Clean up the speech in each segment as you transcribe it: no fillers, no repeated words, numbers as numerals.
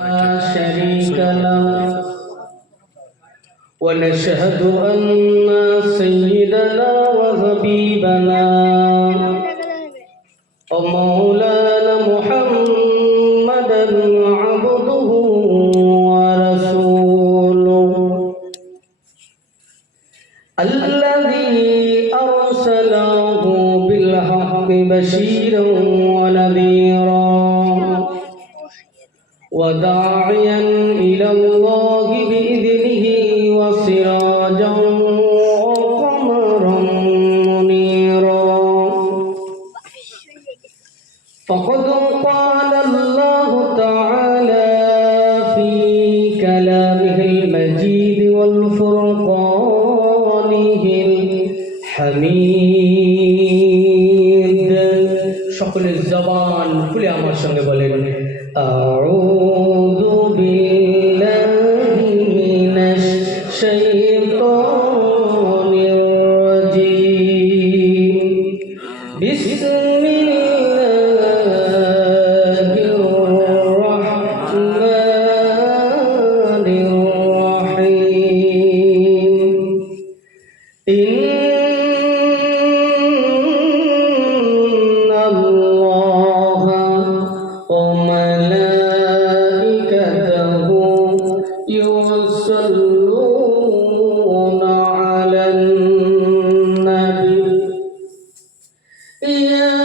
لا شريك له ونشهد أن سيدنا وحبيبنا ومولانا محمدا عبده ورسوله الذي أرسله بالحق بشيرا ونذيرا وداعيا إلى الله بإذنه وسراجا وقمرا منيرا فقد قال الله تعالى في كلامه المجيد والفرقانه الحميد সকল জবান খুলে আমার সঙ্গে বলেন أعوذ بالله من الشيطان الرجيم بسم الله الرحمن الرحيم إن الله وملائكته يصلون على النبي يا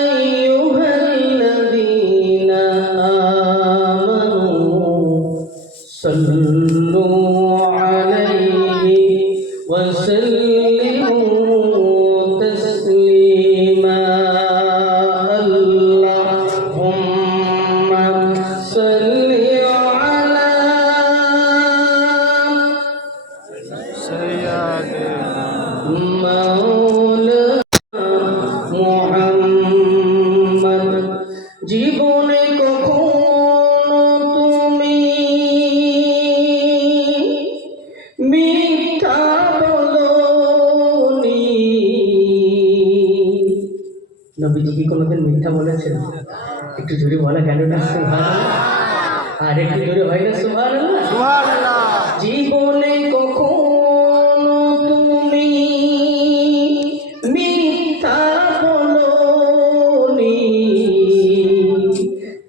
أيها الذين آمنوا صلوا عليه وسلموا تسليما اللهم صل على مولانا محمد জীবনে কখনো তুমি মিথ্যা বলোনি নবীজি কি কোনোদিন মিথ্যা বলেছেন? একটু জোরে বলা কেন না সুবহানাল্লাহ, আর একটু জোরে হয় না সুবহানাল্লাহ সুবহানাল্লাহ। জীবনে কখনো তুমি মিথ্যা বলোনি,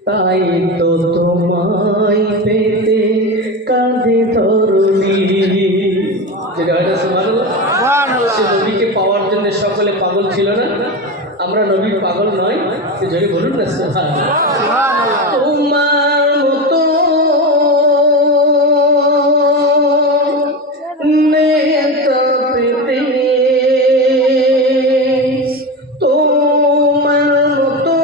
তাই তো তোমায় পেতে কাঁধে ধরনি। যেটা হয় না সুবহানাল্লাহ সুবহানাল্লাহ। সে নবীকে পাওয়ার জন্য সকলে পাগল ছিল না, আমরা নবীর পাগল নয়, সে জোরে বলুন না সুবহানাল্লাহ সুবহানাল্লাহ। তোমার মতো নেতা পেতে, তোমার মতো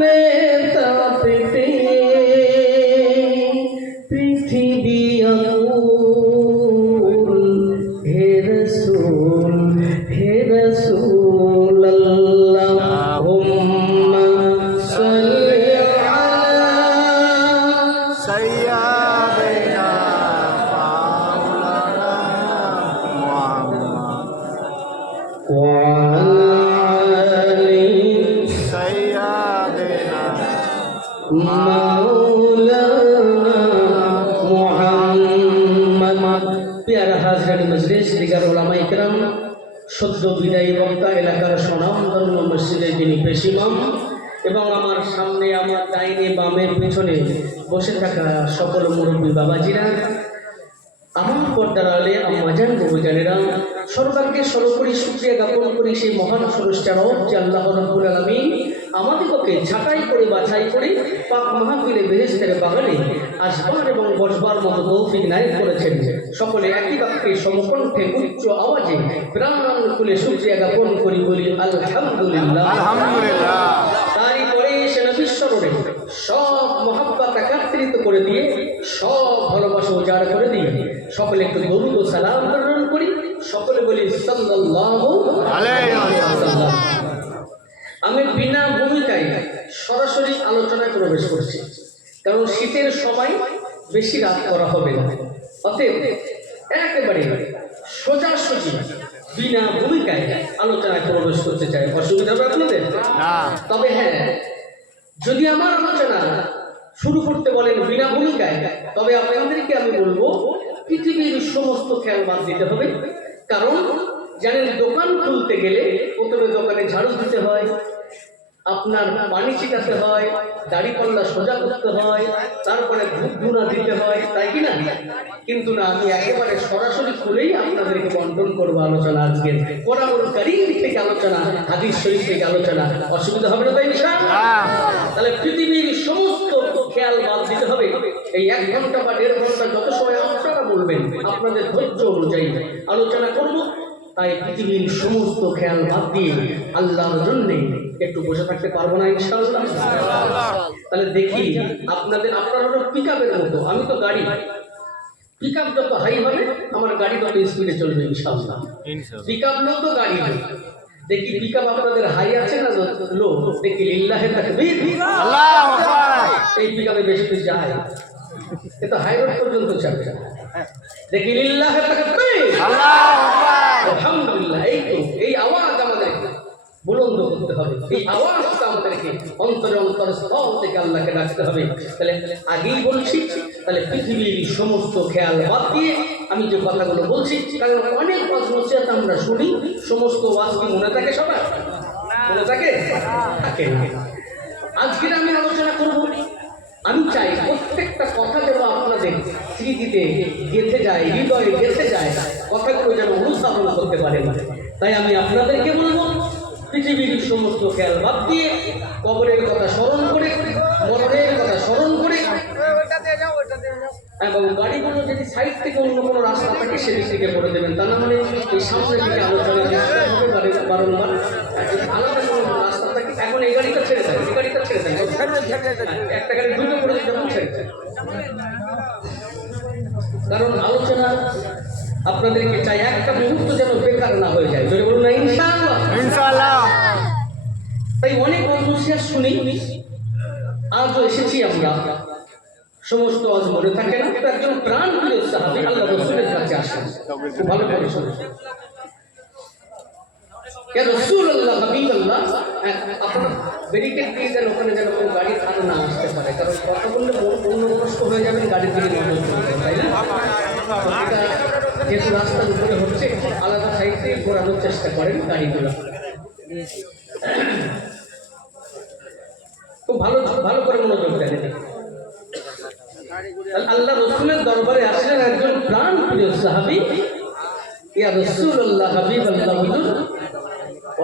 নেতা পেতে পৃথিবী আকুল হে রাসূল হে রাসূল আল্লাহুম্মা সাল্লি আলা سيدنا مولانا محمد وعلى آل سيدنا مولانا محمد। প্যারা হাজরাত মজলিস, দিগার উলামা ইকরাম, সদ্য বিদায়ী বক্তা, এলাকার স্বনামধন্য মসজিদের যিনি পেশিমাম, এবং আমার সামনে, আমার ডাইনে বামের পেছনে বসে থাকা সকল মুরব্বী বাবাজিরা, আমার পর্দার আলে আম্মাজান বাবুজানেরা, সর্বাগ্যে সর্বোপরি শুকরিয়া জ্ঞাপন করি সেই মহান স্রষ্টা রব যে আল্লাহ রাব্বুল আলামিন আমাদেরকে ছাঁটাই করে বাছাই করে পাক মাহফিলে বেহেশতের বাগানে আসবার এবং বসবার মতো তৌফিক নায়েব করেছেন। সকলে একই বাক্যে সমকণ্ঠে উচ্চ আওয়াজে প্রাণ খুলে শুকরিয়া জ্ঞাপন করি, বলি আলহামদুলিল্লাহ আলহামদুলিল্লাহ। তারই পরে এসে নবীর স্মরণে সব মহাব্বত একত্রিত করে দিয়ে, সব ভালোবাসা উজাড় করে দিয়ে সকলে একটু দরুদ ও সালাম প্রেরণ করি। সকলে বলি সাল্লাল্লাহু আলাইহি ওয়াসাল্লাম। আমি বিনা ভূমিকায় সরাসরি আলোচনায় প্রবেশ করছি, কারণ শীতের সময় বেশি রাত করা হবে না। অতএব একেবারে সোজাসুজি বিনা ভূমিকায় আলোচনায় প্রবেশ করতে চাই, অসুবিধা হবে আপনাদের? না। তবে হ্যাঁ, যদি আমার আলোচনা শুরু করতে বলেন বিনা ভূমিকায়, তবে আপনাদেরকে আমি বলবো পৃথিবীর সমস্ত খেয়াল বাদ দিতে হবে। কারণ জানেন, দোকান খুলতে গেলে প্রথমে দোকানে ঝাড়ু দিতে হয়, আপনার পানি ছিটাতে হয়, দাড়ি পাল্লা সোজা করতে হয়, তারপরে ধূপ ধুনা দিতে হয়, তাই কি না? কিন্তু না, আমি একেবারে সরাসরি খুলেই আপনাদেরকে বন্টন করবো আলোচনা। আজকে কোরআনুল কারীম থেকে আলোচনা, হাদিস শরীফ থেকে আলোচনা, অসুবিধা হবে না তাই ইনশাআল্লাহ? তাহলে পৃথিবীর সমস্ত খেয়াল বাদ দিতে হবে। এই 1 ঘন্টা বা 1.5 ঘন্টা যত সময় আপনারা বলবেন, আপনাদের ধৈর্য অনুযায়ী আলোচনা করব। তাই পৃথিবীর সমস্ত খেয়াল বাদ দিয়ে আল্লাহর জন্যে একটু বসে থাকতে পারবো না ইনশাআল্লাহ? তাহলে দেখি আপনারা হলো পিকআপের মতো, আমি তো গাড়ি। পিকআপ যত হাই হবে আমার গাড়ি তত স্পিডে চলবে ইনশাআল্লাহ। পিকআপ নেও তো গাড়ি নেই। দেখি পিকআপ আপনাদের হাই আছে না লো? দেখি লিল্লাহে তাকবীর, আল্লাহু আকবার। এই পিকআপে বেশি দূর যায়, এ তো হাই রোড পর্যন্ত চলে যায়। দেখি লিল্লাহে তাকবীর, আল্লাহু আকবার। আলহামদুলিল্লাহ। এই আওয়াজ আমাদেরকে বুলন্দ করতে হবে, এই আওয়াজটা আমাদেরকে অন্তরস্থল থেকে আল্লাহকে ডাকতে হবে। তাহলে আগেই বলছি, তাহলে পৃথিবীর সমস্ত খেয়াল বাদ দিয়ে আমি যে কথাগুলো বলছি, কারণ অনেক ওয়াজ নসিহত আমরা শুনি, সমস্ত ওয়াজ কি মনে থাকে সবার? মনে থাকে না। আজকের আমি আলোচনা করব, আমি চাই প্রত্যেকটা কথা যেন আপনাদের স্মৃতিতে গেঁথে যায়, হৃদয়ে গেঁথে যায়, কথাগুলো যেন অনুধাবন করতে পারেন। তাই আমি আপনাদেরকে বলবো, পৃথিবীর সমস্ত খেয়াল বাদ দিয়ে কবরের কথা স্মরণ করে, মরণের কথা স্মরণ করে, এবং গাড়িগুলো যদি সাইড থেকে অন্য কোনো রাস্তা থাকে সেদিক থেকে করে দেবেন। তা না মানে এই সামনের দিকে আলোচনা বারংবার আলাদা কোনো রাস্তা থাকে। এখন এই গাড়িটা ছেড়ে দেয়, এই গাড়িটা ছেড়ে দেয়, একটা গাড়ি ঢুকে পড়ে যখন ছেড়ে দেয়। কারণ আলোচনা আপনাদেরকে চাই একটা মুহূর্ত যেন বেকার না হয়ে যায়। যদি বলুন না ইনশাআল্লাহ? ইনশাআল্লাহ। তাই অনেক মানুষের শুনি, আজও এসেছি আমরা, সমস্ত আজ মনে থাকে না। তো একজন প্রাণ প্রিয় সাহাবী আল্লাহ রাসূলের কাছে আসেন, খুব ভালো করে শুনুন। ইয়া রাসূলুল্লাহ, হাবিবাল্লাহ, আপনারা ব্যারিকেড দিয়ে দেন ওখানে, যেন কোনো গাড়ি আরো না আসতে পারে। কারণ কথা বললে অন্যমনস্ক হয়ে যাবেন, গাড়ির দিকে নজর চলবে, তাই না? এটা যেহেতু রাস্তার উপরে হচ্ছে, আলাদা সাইড থেকে ঘোরানোর চেষ্টা করেন গাড়িগুলো। খুব ভালো করে মনোযোগ দেন। আল্লাহ রাসূলের দরবারে আসলেন একজন প্রাণ প্রিয় সাহাবী। ইয়া রাসূলুল্লাহ, হাবিবাল্লাহ, হুজুর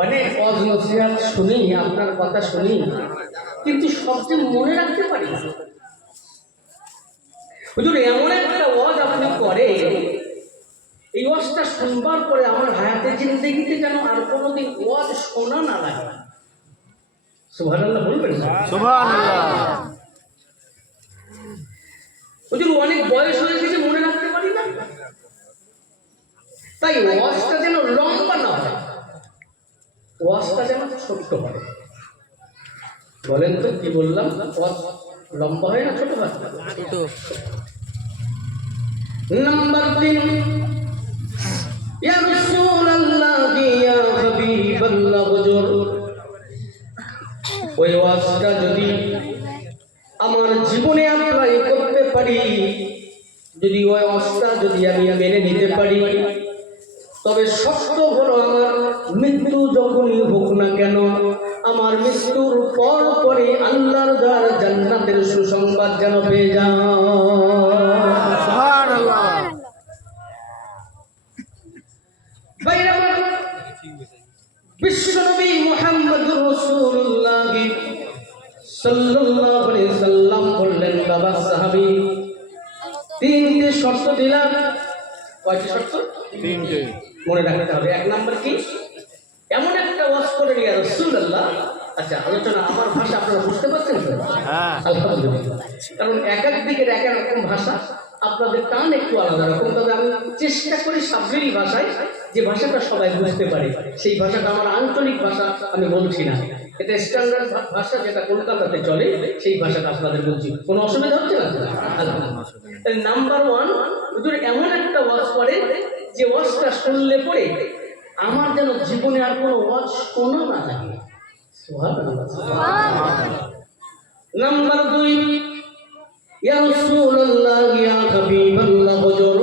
অনেক ওয়াজ নসিহত শুনি, আপনার কথা শুনি, কিন্তু সবচেয়ে মনে রাখতে পারি না। হুজুর এমন একটা ওয়াজ আপনি করে, এই ওয়াজটা শুনবার পরে আমার হায়াতের জিন্দেগিতে যেন আর কোনোদিন ওয়াজ শোনা না লাগে। সুবহানাল্লাহ বলবেন না? সুবহানাল্লাহ। হুজুর অনেক বয়স হয়ে গেছে, মনে রাখতে পারি না। তাই ওয়াজটা যেন লম্বা না হয়, ওয়াজটা যেন ছোট্ট হয়। বলেন তো কি বললাম? ওয়াজ লম্বা হয় না ছোট হয়? নাম্বার 3, ইয়া রাসূলুল্লাহ, ইয়া হাবিবাল্লাহ, হুজুর ওই ওয়াজটা যদি আমার জীবনে অ্যাপ্লাই করতে পারি, যদি ওই ওয়াজটা যদি আমি মেনে নিতে পারি, তবে সত্য হলো আমার মৃত্যু যখনই হোক না কেন, আমার মৃত্যুর পরে আল্লাহর দ্বার জান্নাতের সুসংবাদ যেন পেয়ে যান। সুবহানাল্লাহ। বিশ্বনবী মুহাম্মদুর রাসূলুল্লাহ সাল্লাল্লাহু আলাইহি সাল্লাম বললেন, বাবা সাহাবী, 3টে শর্ত দিলাম। কয়টি শর্ত? 3টে। মনে রাখতে হবে। 1 নাম্বার কি? এমন একটা ওয়াজ করে ইয়া রাসূলুল্লাহ। আচ্ছা, আলোচনা আমার ভাষা আপনারা বুঝতে পারছেন তো? হ্যাঁ। আলহামদুলিল্লাহ। কারণ এক এক দিকের এক এক রকম ভাষা, আপনাদের টান একটু আলাদা রকম। তবে আমি চেষ্টা করি সাবলীল ভাষায়, যে ভাষাটা সবাই বুঝতে পারে, সেই ভাষাটা আমার আঞ্চলিক ভাষা আমি বলছি না, এটা স্ট্যান্ডার্ড ভাষা যেটা কলকাতাতে চলে, সেই ভাষাটা আপনাদের বলছি। কোনো অসুবিধা হচ্ছে না? নাম্বার 1, হুজুর এমন একটা ওয়াজ করে যে ওয়াজটা শুনলে পরে আমার যেন জীবনে আর কোনো ওয়াজ শোনা না লাগে। সুবহানাল্লাহ। নাম্বার 2, ইয়া রাসূলুল্লাহ ইয়া হাবিবাল্লাহ হুজুর,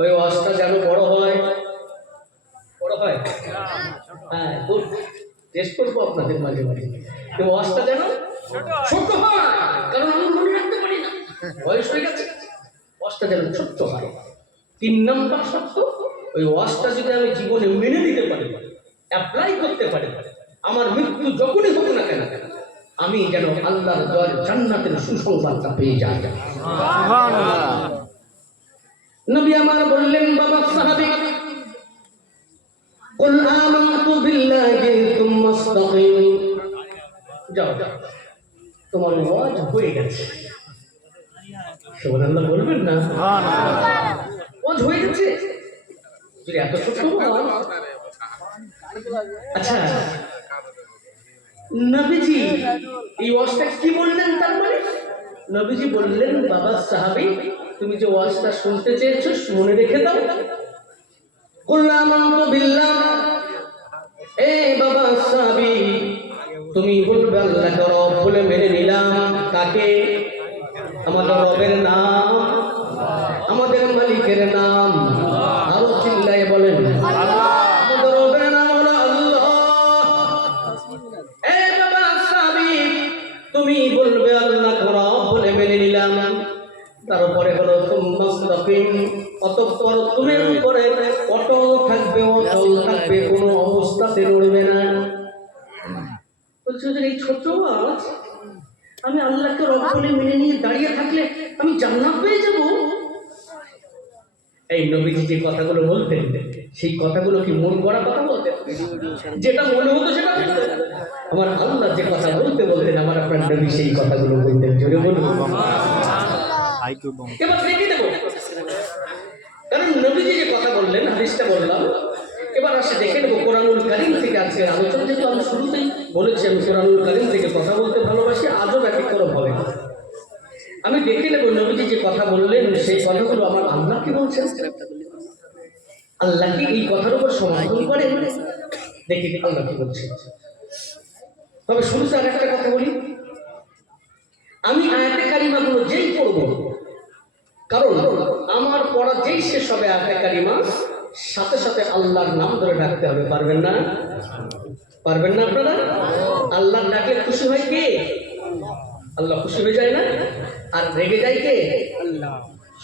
ওই ওয়াজটা যেন বড় হয়। বড় হয়? হ্যাঁ, খুব টেস্ট করবো আপনাদের মাঝে মাঝে। তো ওয়াজটা যেন ছোট হয়, কারণ আমি মনে রাখতে পারি না, বয়স হয়ে গেছে। ওয়াজটা যেন ছোট্ট হয়। 3 নম্বর শর্ত, ওই ওয়াজটা যদি আমি জীবনে মেনে নিতে পারি, অ্যাপ্লাই করতে পারি, আমার মৃত্যু যখনই হোক না কেন, আমি যেন আল্লাহর দয়ার জান্নাতের সুসংবাদটা পেয়ে যাই। সুবহানাল্লাহ। নবী আমার বললেন, বাবা সাহাবী, কুল আমানতু বিল্লাহি তুম্মা ইসতাকিম। যাও, তোমার ওয়াজ হয়ে গেছে। সুবহানাল্লাহ বলবেন না? সুবহানাল্লাহ। ওয়াজ হয়ে গেছে। যদি এত ছোট ওয়াজ। আচ্ছা, নবীজি এই ওয়াজটা কি বললেন? তার মানে নবীজি বললেন, বাবা সাহাবী, তুমি যে ওয়াজটা শুনতে চেয়েছো মনে রেখে দাও। কুল আমানতু বিল্লাহ, এ বাবা সাহাবী, তুমি বলবে আল্লাহকে রব বলে মেনে নিলাম। কাকে? আমাদের রবের নাম, আমাদের মালিকের নাম। আরো চিল্লায়ে বলেন, আমাদের রবের নাম হলো আল্লাহ। এ বাবা সাহাবী, তুমি বলবে আল্লাহকে রব বলে মেনে নিলাম। তারপরে হলো তুম্মা ইসতাকিম, অতঃপর তুমি উপরে অটল থাকবে, অচল থাকবে, কোনো অবস্থাতে নড়বে না। বলছে যে এই ছোট আওয়াজ, আমি আল্লাহকে রব বলে মেনে নিয়ে দাঁড়িয়ে থাকলে আমি জান্নাত পেয়ে যাব। এই নবীজি যে কথাগুলো বলতেন, সেই কথাগুলো কি মন গড়া কথা বলতেন? যেটা মনে হতো সেটা বলতেন? আমার আল্লাহ যে কথা বলতে বলতেন, আমার আপনার নবী সেই কথাগুলো বলতেন। জোরে বলুন। এবার দেখে দেব, কারণ নবীজি যে কথা বললেন, হাদিসটা বললাম। এবার আসে দেখে নেবো কোরআনুল কারীম থেকে। আজকে আলোচনা যেহেতু আমি শুরুতেই বলেছি, আমি কোরআনুল কারীম থেকে কথা বলতে ভালোবাসি, আজও ব্যতিক্রম হবে। আমি দেখে নেবো নবীজি যে কথা বললেন, সেই কথাগুলো আমার আল্লাহ কি বলছেন। আল্লাহ কি এই কথার উপর সমর্থন করে? দেখি আল্লাহ কি বলছেন। তবে শুরুতে আর একটা কথা বলি, আমি আয়াতে কারিমাগুলো যেই পড়বো, কারণ আমার পড়া যেই শেষ হবে আয়াতে কারিমা, সাথে সাথে আল্লাহর নাম ধরে ডাকতে হবে। পারবেন না? পারবেন না আপনারা? আল্লাহ ডাকলে খুশি হয় কে? আল্লাহ খুশি হয়ে যায় না? আর রেগে যায় কে? আল্লাহ।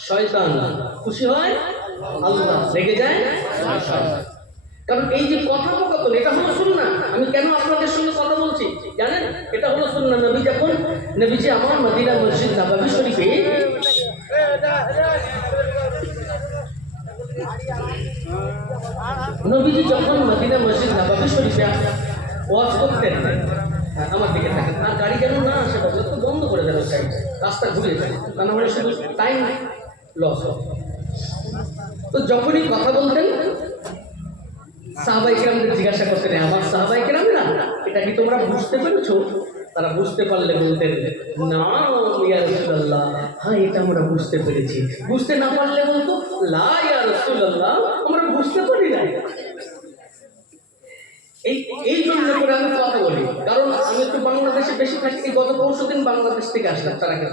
শয়তান। খুশি হয় আল্লাহ, রেগে যায় শয়তান। কারণ এই যে কথোপকথন, এটা হলো সুন্নাহ। আমি কেন আপনাদের সঙ্গে কথা বলছি জানেন? এটা হলো সুন্নাহ। নবীজি আমার মদিনা মসজিদ নববী শরীফে নবীজি যখন মদিনা মসজিদ নববী শরীফে ওয়াজ করতেন, আমার দিকে থাকেন, আর গাড়ি যেন না আসে, তো বন্ধ করে দেন সাইড, রাস্তা ঘুরিয়ে দেন, তা না হলে শুধু টাইম লস। তো যখনই কথা বলতেন, সাহাবায়ে কেরামদের জিজ্ঞাসা করতেন, আমার সাহাবায়ে কেরামরা, এটা কি তোমরা বুঝতে পেরেছো? তারা বুঝতে পারলে বলতেন, না ইয়া রাসূলুল্লাহ, হ্যাঁ এটা আমরা বুঝতে পেরেছি। বুঝতে না পারলে বলতো, লা ইয়া রাসূলুল্লাহ, আমরা বুঝতে পারি না। এই জন্য করে আমি কথা বলি, কারণ আমি একটু বাংলাদেশে বেশি থাকি। গত পরশুদিন বাংলাদেশ থেকে আসলাম তারাকে।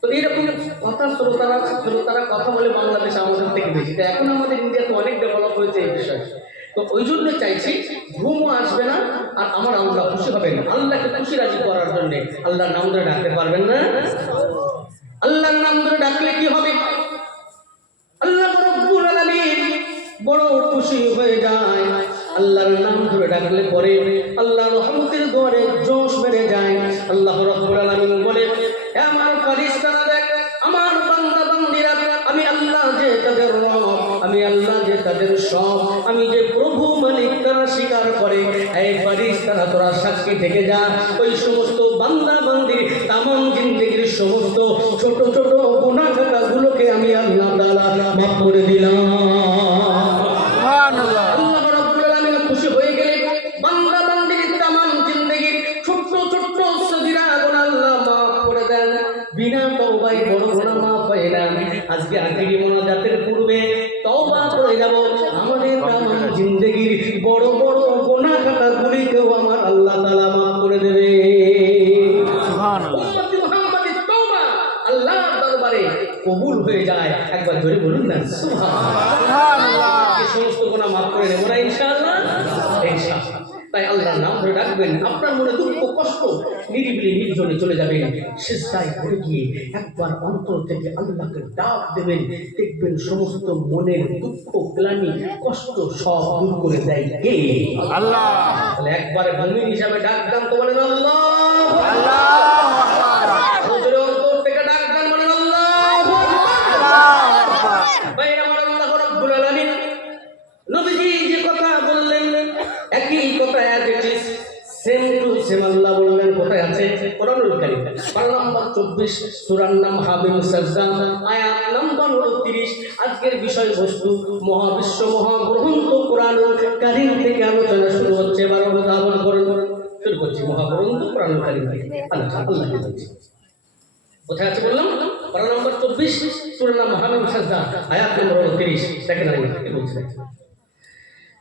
তো এইরকম কথা শ্রোতারা কথা বলে বাংলাদেশ আমাদের থেকে বেশি। তো এখন আমাদের ইন্ডিয়াতে অনেক ডেভেলপ হয়েছে এই বিষয়ে। তো ওই জন্য চাইছি, ঘুমও আসবে না, আর আমার আল্লাহ খুশি হবেন। আল্লাহকে খুশি রাজি করার জন্য আল্লাহর নাম ধরে ডাকতে পারবেন না? আল্লাহর নাম ধরে ডাকলে কি হবে? আল্লাহ রাব্বুল আলামিন বড় খুশি হয়ে যায়। আল্লাহর নাম ধরে ডাকলে পরে আল্লাহর রহমতের দুয়ারে জোশ বেড়ে যায়। আল্লাহ রাব্বুল আলামিন বলে, হে আমার ফেরেশতারা, দেখ আমার বান্দা বান্দীরা, আমি আল্লাহ যে তাদের রব, আমি আল্লাহ যে তাদের সব, আমি যে প্রভু মালিক তারা স্বীকার করে। এই ফেরেশতারা তোরা সাক্ষী থেকে যা, ওই সমস্ত বান্দা বান্দীর তামাম জিন্দেগির সমস্ত ছোট ছোট গুনাহ খাতাগুলোকে আমি আল্লাহ তাআলা মাফ করে দিলাম। সুবহানাল্লাহ। আল্লাহ রাব্বুল আলামিন খুশি হয়ে গেলে বান্দা বান্দীর তামাম জিন্দেগির ছোট ছোট সগীরা গুনাহ আল্লাহ মাফ করে দেন। বিনা তওবায় বড় গুনাহ মাফ হয় না। আজকে আখিরি মোনাজাতের পূর্বে তওবা করে যাব, আমাদের তামাম জিন্দেগি বড় বড় গোনা খাতাগুলিকেও আমার আল্লাহ তাআলা মাফ করে দেবে। সুবহানাল্লাহ। উম্মতি মুহাম্মাদের তওবা আল্লাহর দরবারে কবুল হয়ে যায়। একবার ধরে বলুন না সুবহানাল্লাহ। সুবহানাল্লাহ। এই সমস্ত গুনাহ মাফ করে নেব না ইনশাআল্লাহ। ইনশাআল্লাহ। তাই আল্লাহর নাম ধরে ডাকবেন, আপনার মনে দুঃখ কষ্ট নিরিবিলি নির্জনে চলে যাবেন, সিজদায় পড়ে গিয়ে একবার অন্তর থেকে আল্লাহকে ডাক দেবেন, দেখবেন সমস্ত মনের দুঃখ গ্লানি কষ্ট সব দূর করে দেয় কে? আল্লাহ। তাহলে একবারে মুমিন হিসাবে ডাক দান তো বলেন আল্লাহ। আল্লাহু আকবার। জোরে অন্তর থেকে ডাক দান বলেন আল্লাহু আকবার। আল্লাহু আকবার। বাইরে আমার আল্লাহ রাব্বুল আলামিন নবীজি যে কথা বললেন একই কথা as it is same to same আল্লাহ বললেন কোথায় আছে? কোরআনুল কারীম পারা নাম্বার 24 সূরার নাম হাবিম সাজদা আয়াত নাম্বার 29। আজকের বিষয়বস্তু মহাবিশ্ব মহাগ্রন্থ কোরআনুল কারীম থেকে আলোচনা শুরু হচ্ছে। এবার আমরা ধারণ করেন শুরু করছি মহাগ্রন্থ কোরআনুল কারীম থেকে আল্লাহ কি বলছে কোথায় আছে বললাম? পারা নাম্বার 24 সূরার নাম হাবিম সাজদা আয়াত নাম্বার 29। দেখেন আল্লাহ কি বলছে।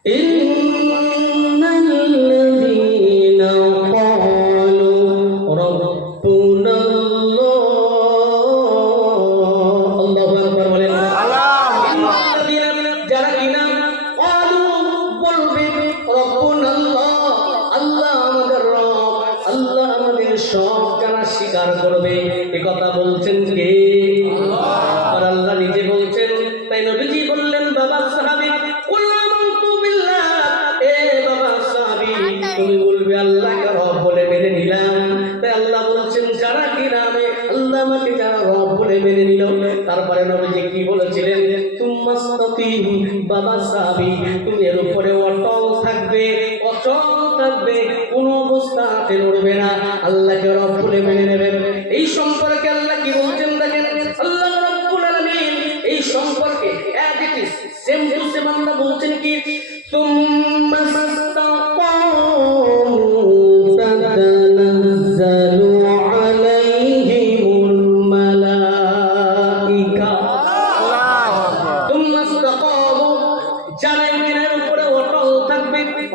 إن الذين قالوا ربنا الله أكبر বলেন যারা কিনা বলবে রব্বুনা আল্লাহ আমাদের রব, আল্লাহ আমাদের সব যারা স্বীকার করবে এ কথা বলছেন কে? আর আল্লাহ নিজে বলছেন। তাই নবীজি বললেন বাবা সাহাবী তুমি বলবে আল্লাহকে রব বলে মেনে নিলাম। তাই আল্লাহ বলছেন যারা কিনা আমি আল্লাহ আমাকে যারা রব বলে মেনে নিল। তারপরে নবীজি কি বলেছিলেন? তুম্মাস্তাকিম বাবা সাহাবী তুমি এর উপরে অটল থাকবে, অচল থাকবে, কোন অবস্থাতে নড়বে না, আল্লাহকে রব বলে মেনে নেবেন। এই সম্পর্কে আল্লাহ কি বলছেন দেখেন। আল্লাহ রাব্বুল আলামিন এই সম্পর্কে as it is same to same আল্লাহ বলছেন কি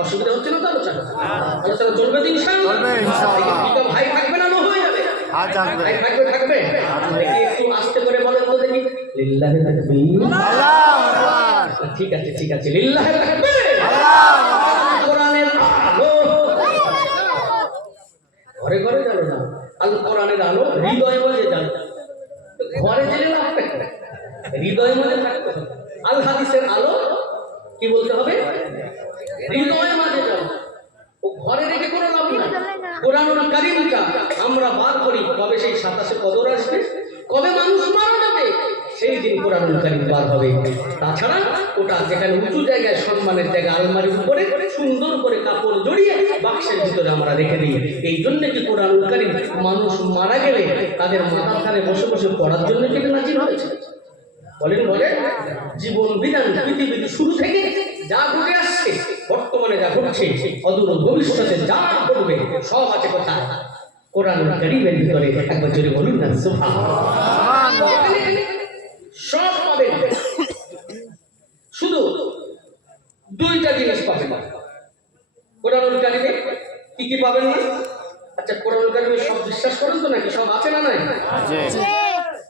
অসুবিধা হচ্ছে না তো? আলোচনা চলবে তো ইনশাআল্লাহ। ভাই থাকবে না হয়ে যাবে? ভাই থাকবে। দেখি একটু আস্তে করে বলেন তো দেখি। লিল্লাহি তাকবীর। আল্লাহু আকবার। ঠিক আছে লিল্লাহি তাকবীর। আল্লাহু আকবার। কোরআনের আলো ঘরে ঘরে জানো না, আল কোরআনের আলো হৃদয়ে মাঝে জানো। ঘরে জেনে না হৃদয়ে মাঝে থাকতে হবে। আল হাদিসের আলো কি বলতে হবে? হৃদয়ে মাঝে যাও। ও ঘরে রেখে কোনো লাভ নাই। কোরআনুল কারীমটা আমরা বার করি কবে? সেই 27 কদর আসবে, কবে মানুষ মারা যাবে সেই দিন কোরআনুল কারীম বার হবে। তাছাড়া ওটা যেখানে উঁচু জায়গায় সম্মানের জায়গা আলমারির উপরে সুন্দর করে কাপড় জড়িয়ে বাক্সের ভিতরে আমরা রেখে দিই। এই জন্য কি কোরআনুল কারীম মানুষ মারা গেলে তাদের মাথার ধারে বসে বসে পড়ার জন্য কি নাজিল হয়েছে? বলেন জীবন বিধান পৃথিবীতে শুরু থেকে যা ঘটে আসছে, বর্তমানে যা ঘটছে, অদূর ভবিষ্যতে যা ঘটবে সব আছে কোথায়? কোরআনুল কারীমের ভিতরে। একবার জোরে বলুন না সুবহানাল্লাহ। সব পাবেন, শুধু দুইটা জিনিস পাবেন কোরআনুল কারীমে। কি পাবেন না? আচ্ছা কোরআনুল কারীমে সব বিশ্বাস করেন তো নাকি? সব আছে না নাই?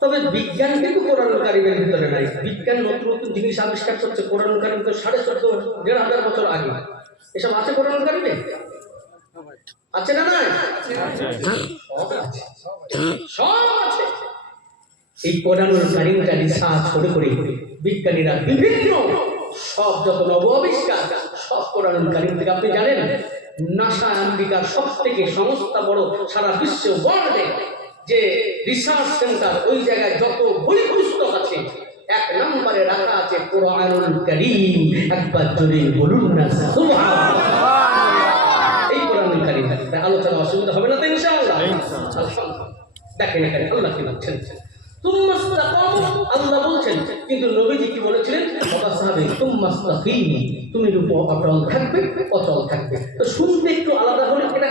তবে বিজ্ঞান কিন্তু কোরআনুল কারীমের ভিতরে নাই। বিজ্ঞান নতুন নতুন জিনিস আবিষ্কার করছে। কোরআনুল কারীম তো 1450-1500 বছর আগে। এসব আছে কোরআনুল কারীমে? আছে না নাই? সব আছে। এই কোরআনুল কারীমটা রিসার্চ করে বিজ্ঞানীরা বিভিন্ন সব যত নব আবিষ্কার সব কোরআনুল কারীম থেকে। আপনি জানেন নাসা আমেরিকার সব থেকে সংস্থা বড় সারা বিশ্ব ওয়ার্ল্ডে যে রিসার্চ সেন্টার, ওই জায়গায় যত বই পুস্তক আছে এক নম্বরে রাখা আছে কোরআনুল কারীম। একবার জোরে বলুন না সুবহানাল্লাহ। এই কোরআনুল কারীম আলোচনা অসুবিধা হবে না তো ইনশাআল্লাহ। দেখেন এখানে আল্লাহ কি বলছেন। আল্লাহ বলছেন, কিন্তু নবীজি কি বলেছিলেন? তুমি অটল থাকবে, অচল থাকবে। তো শুনতে একটু আলাদা হলে এটা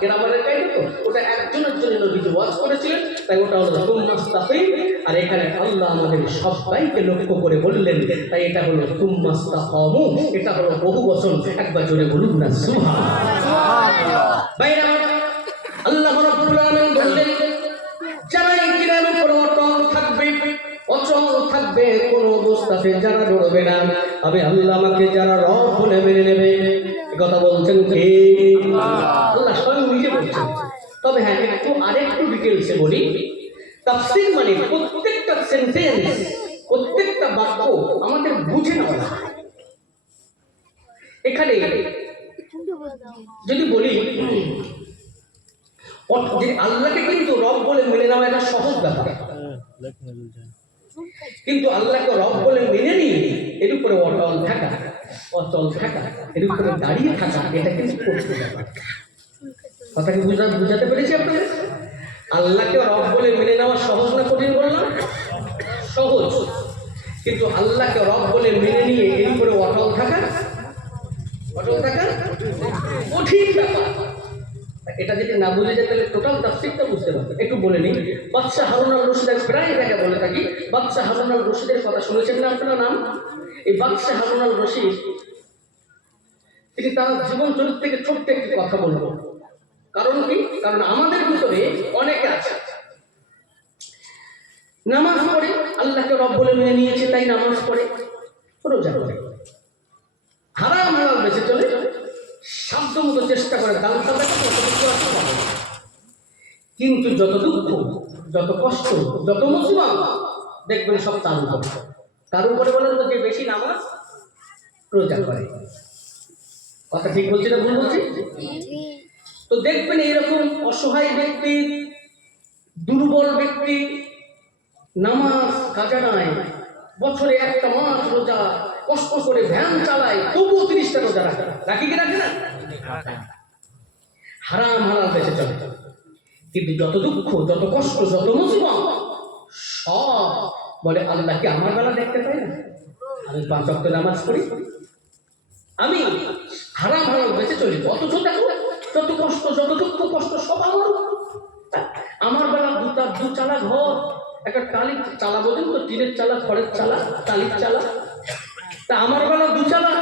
গ্রামারের কাহিনী তো, ওটা একজনের জন্য নবীজি ওয়াজ করেছিলেন, তাই ওটা হলো তুম্মাস্তাকিম। আর এখানে আল্লাহ আমাদের সবাইকে লক্ষ্য করে বললেন, তাই এটা হলো তুম্মাস্তাকামু, এটা হলো বহু বচন। একবার জোরে বলুন না সুবহানাল্লাহ। ভাইরা আল্লাহ রাব্বুল আলামিন বললেন, যারা এই দিনের উপর অটল থাকবে, অচল থাকবে, কোন অবস্থাতে যারা ডরবে না, আমি আল্লাহ আমাকে যারা রব বলে মেনে নেবে। এই কথা বলছেন কে? আল্লাহ স্বয়ং নিজে বলছেন। তবে হ্যাঁ, একটু আরেকটু ডিটেলসে বলি। তাফসীর মানে প্রত্যেকটা সেন্টেন্স, প্রত্যেকটা বাক্য আমাদের বুঝে নেওয়া লাগে। এখানে যদি বলি যে আল্লাহকে কিন্তু রব বলে মেনে নেওয়া এটা সহজ ব্যাপার, কিন্তু আল্লাহকে রব বলে মেনে নিয়ে এর উপরে অটল থাকা, অচল থাকা, এর উপরে দাঁড়িয়ে থাকা, এটা কিন্তু কঠিন ব্যাপার। কথা কি বুঝাতে পেরেছি আপনাদের? আল্লাহকে রব বলে মেনে নেওয়া সহজ না কঠিন বললাম? সহজ। কিন্তু আল্লাহকে রব বলে মেনে নিয়ে এর উপরে অটল থাকা কঠিন ব্যাপার। এটা যদি না বুঝে যায় তাহলে টোটাল তাফসীরটা বুঝতে পারবে। একটু বলে নিই, বাদশাহ হারুন আল রশিদের প্রায় এটাকে বলে থাকি। বাদশাহ হারুন আল রশিদের কথা শুনেছেন না আপনারা নাম? এই বাদশাহ হারুন আল রশিদ, তিনি তার জীবন চরিত্র থেকে ছোট্ট একটি কথা বলবো। কারণ কি? কারণ আমাদের ভিতরে অনেকে আছে নামাজ পড়ে, আল্লাহকে রব বলে মেনে নিয়েছে, তাই নামাজ পড়ে, রোজা করে, হারাম হালাল বেঁচে চলে, সাধ্য মতো চেষ্টা করে দান সাদাকা করে, কিন্তু যত দুঃখ, যত কষ্ট, যত মুসিবত দেখবেন সব তার উপরে। তার উপরে বলেন তো, যে বেশি নামাজ রোজা করে। কথা ঠিক বলছি না ভুল বলছি? তো দেখবেন এইরকম অসহায় ব্যক্তি, দুর্বল ব্যক্তি, নামাজ কাজা নাই, বছরে একটা মাস রোজা, কষ্ট করে ভ্যান চালায়, তবু 30টা রোজা রাখে। রাখি কি রাখে না? হারাম হালাল বেঁচে চলে, কিন্তু যত দুঃখ, যত কষ্ট, যত মুসিবত সব বলে আল্লাহকে আমার বেলা দেখতে পাই না, আমি 5 ওয়াক্ত নামাজ পড়ি, আমি হারাম হালাল বেঁচে চলি, অথচ দেখো যত কষ্ট, যত দুঃখ কষ্ট সব আমার বেলা। দু চালা ঘর, একটা টালির চালা, বোঝেন তো, টিনের চালা, খড়ের চালা, টালির চালা, তা আমার বেলা 2 চালা।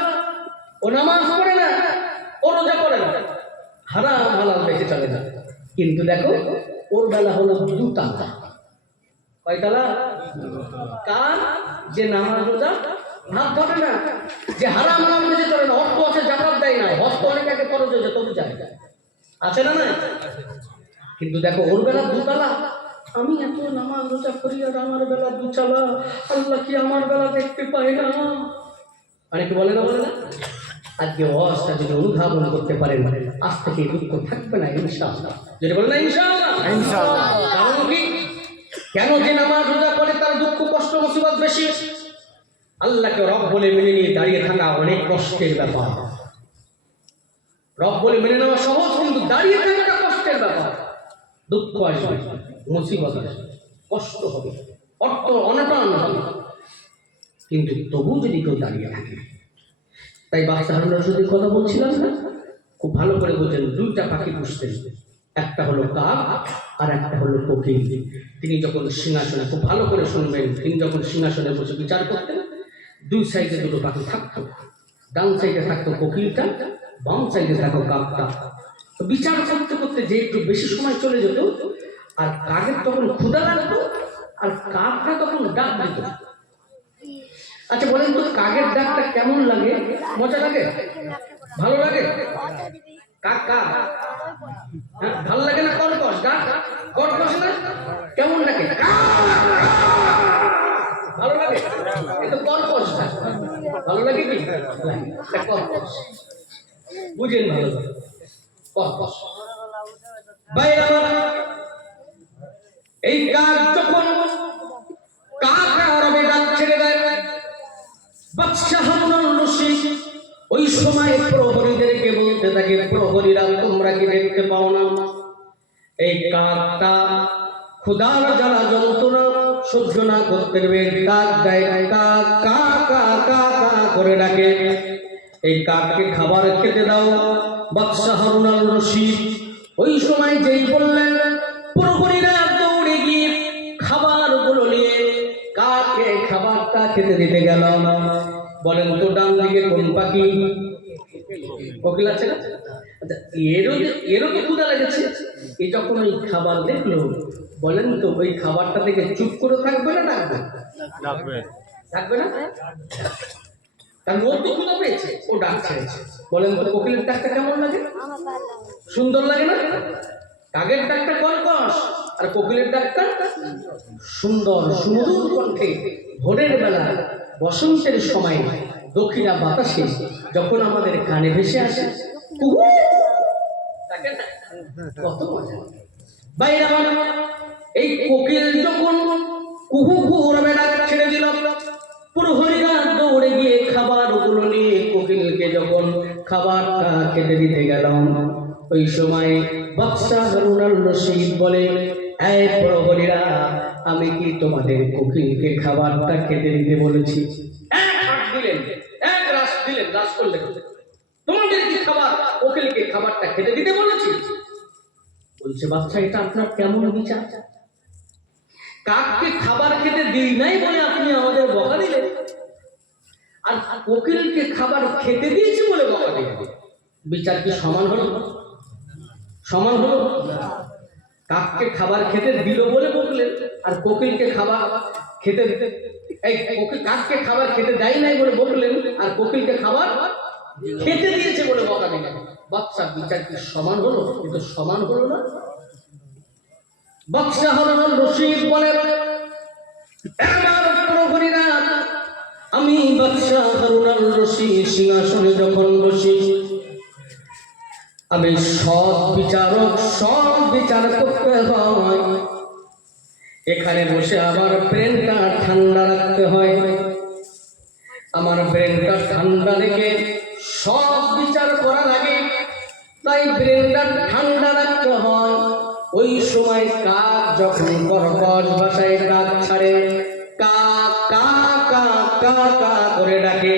ও নামাজ পড়ে না, ও রোজা করে না, হারাম হালাল বেঁচে চলে না। কিন্তু দেখো ওর বেলা হলো 2 তালা। কয় তালা? কার? যে নামাজ রোজা হাত ধরে না, যে হারাম হালাল বেঁচে চলে না, অর্থ আছে জাকাত দেয় না, হস্ত অনেক আগে খরচ হয়েছে তবু যায়, আছে না? না, কিন্তু দেখো ওর বেলা 2 তালা। আমি এত নামাজ রোজা করি আর আমার বেলা 2 চালা, আল্লাহ কি আমার বেলা দেখতে পায় না? অনেকে বলে না, বলে না? আজকে ওয়াজটা যদি অনুধাবন করতে পারেন, আজ থেকে দুঃখ থাকবে না ইনশাআল্লাহ। যদি বলেন না ইনশাআল্লাহ, ইনশাআল্লাহ। কারণ কি? কেন? যে নামাজ রোজা করে তার দুঃখ কষ্ট মুসিবত বেশি। আল্লাহকে রব বলে মেনে নিয়ে দাঁড়িয়ে থাকা অনেক কষ্টের ব্যাপার। রব বলে মেনে নেওয়া সহজ, কিন্তু দাঁড়িয়ে থাকাটা কষ্টের ব্যাপার। দুঃখ আসবে, মুসিবত আসবে, কষ্ট হবে, অর্থ অনটন হবে, কিন্তু তবু যদি কেউ দাঁড়িয়ে থাকে। তাই বাদশাহ হারুন রশিদের কথা বলছিলাম না, খুব ভালো করে বোঝেন। 2টা পাখি পুষতেন, একটা হলো কাক আর একটা হলো কোকিল। তিনি যখন সিংহাসনে, খুব ভালো করে শুনবেন, তিনি যখন সিংহাসনে বসে বিচার করতেন, 2 সাইডে 2টো পাখি থাকতো। ডান সাইডে থাকতো কোকিলটা, বাম সাইডে থাকতো কাকটা। তো বিচার করতে করতে যে একটু বেশি সময় চলে যেত, আর কাকের তখন ক্ষুধা লাগতো, আর কাকটা তখন ডাক দিত। আচ্ছা বলেন তো, কাকের ডাকটা কেমন লাগে? মজা লাগে? ভালো লাগে? কাক কাক, হ্যাঁ ভালো লাগে না? কর্কশ ডাক, কর্কশ না? কেমন ডাকে? ভালো লাগে? এটা কর্কশ ডাক, ভালো লাগে কি? কর্কশ, বুঝেন ভালো, কর্কশ। বাইরে এই কাক যখন কাক আরবে ডাক ছেড়ে দেয়, বাদশাহ হারুন আল রশিদ ওই সময় প্রহরীদেরকে বলতে থাকে, প্রহরীরা তোমরা কি দেখতে পাও না এই কাকটা ক্ষুধার জ্বালা যন্ত্রণা সহ্য না করতে পারবে, কাক দেয়, কাক কা কা কা কা করে ডাকে, এই কাককে খাবার খেতে দাও। বাদশাহ হারুন আল রশিদ ওই সময় যেই বললেন, প্রহরীরা দৌড়ে গিয়ে খাবারগুলো নিয়ে কাকে খাবারটা খেতে দিতে গেল। বলেন তো ডান দিকে কোন পাখি? কোকিল আছে না? আচ্ছা, এরও তো ক্ষুধা লেগেছে। এই যখন ওই খাবার দেখলো, বলেন তো ওই খাবারটা থেকে চুপ করে থাকবে না ডাকবে? থাকবে না, কারণ ওর তো ক্ষুধা পেয়েছে, ও ডাকছে। বলেন তো কোকিলের ডাকটা কেমন লাগে? সুন্দর লাগে না? কাকের ডাকটা কর্কশ, আর কোকিলের ডাকটা সুন্দর সুমধুর কণ্ঠে। ভোরের বেলা বসন্তের সময় দক্ষিণা বাতাসে যখন আমাদের কানে ভেসে আসে, কুহু, তাকে না, কত মজা। বাইরে এই কোকিল যখন কুহু কুহু রবে ডাক ছেড়ে দিল, প্রহরীরা দৌড়ে গিয়ে খাবারগুলো নিয়ে কোকিলকে যখন খাবারটা খেতে দিতে গেলাম, ওই সময় বাদশাহ হারুন আল রশিদ বলে, এই প্রহরীরা, আমি কি তোমাদের কোকিলকে খাবারটা খেতে দিতে বলেছি? এক হাত দিলেন, এক রাস দিলেন, রাস করলেন, তোমাদের কি খাবার কোকিলকে খাবারটা খেতে দিতে বলেছি? বলছে, বাদশাহ, এটা আপনার কেমন বিচার? কাককে খাবার খেতে দিই নাই বলে আপনি আমাদের বকা দিলেন, আর কোকিলকে খাবার খেতে দিয়েছি বলে বকা দিলেন। বিচার কি সমান হলো? সমান হলো? কাককে খাবার খেতে দিল বলে বকলেন, আর কোকিলকে খাবার খেতে দিতে, এই কাককে খাবার খেতে দেয় নাই বলে বকলেন, আর কোকিলকে খাবার খেতে দিয়েছে বলে বকা দিলেন। বাদশা, বিচার কি সমান হলো? কিন্তু সমান হলো না। বাদশাহ হারুন আল রশিদ বলেন, আমার প্রহরীরা, আমি বাদশাহ হারুন আল রশিদ সিংহাসনে যখন বসি, আমি সৎ বিচারক, সৎ বিচার করতে হয়। এখানে বসে আমার ব্রেনটা ঠান্ডা রাখতে হয়। আমার ব্রেনটা ঠান্ডা রেখে সৎ বিচার করা লাগে, তাই ব্রেনটা ঠান্ডা রাখতে হয়। ওই সময় কাক যখন কর্কশ ভাষায় ডাক ছাড়ে, কা কা কা কা কা করে ডাকে,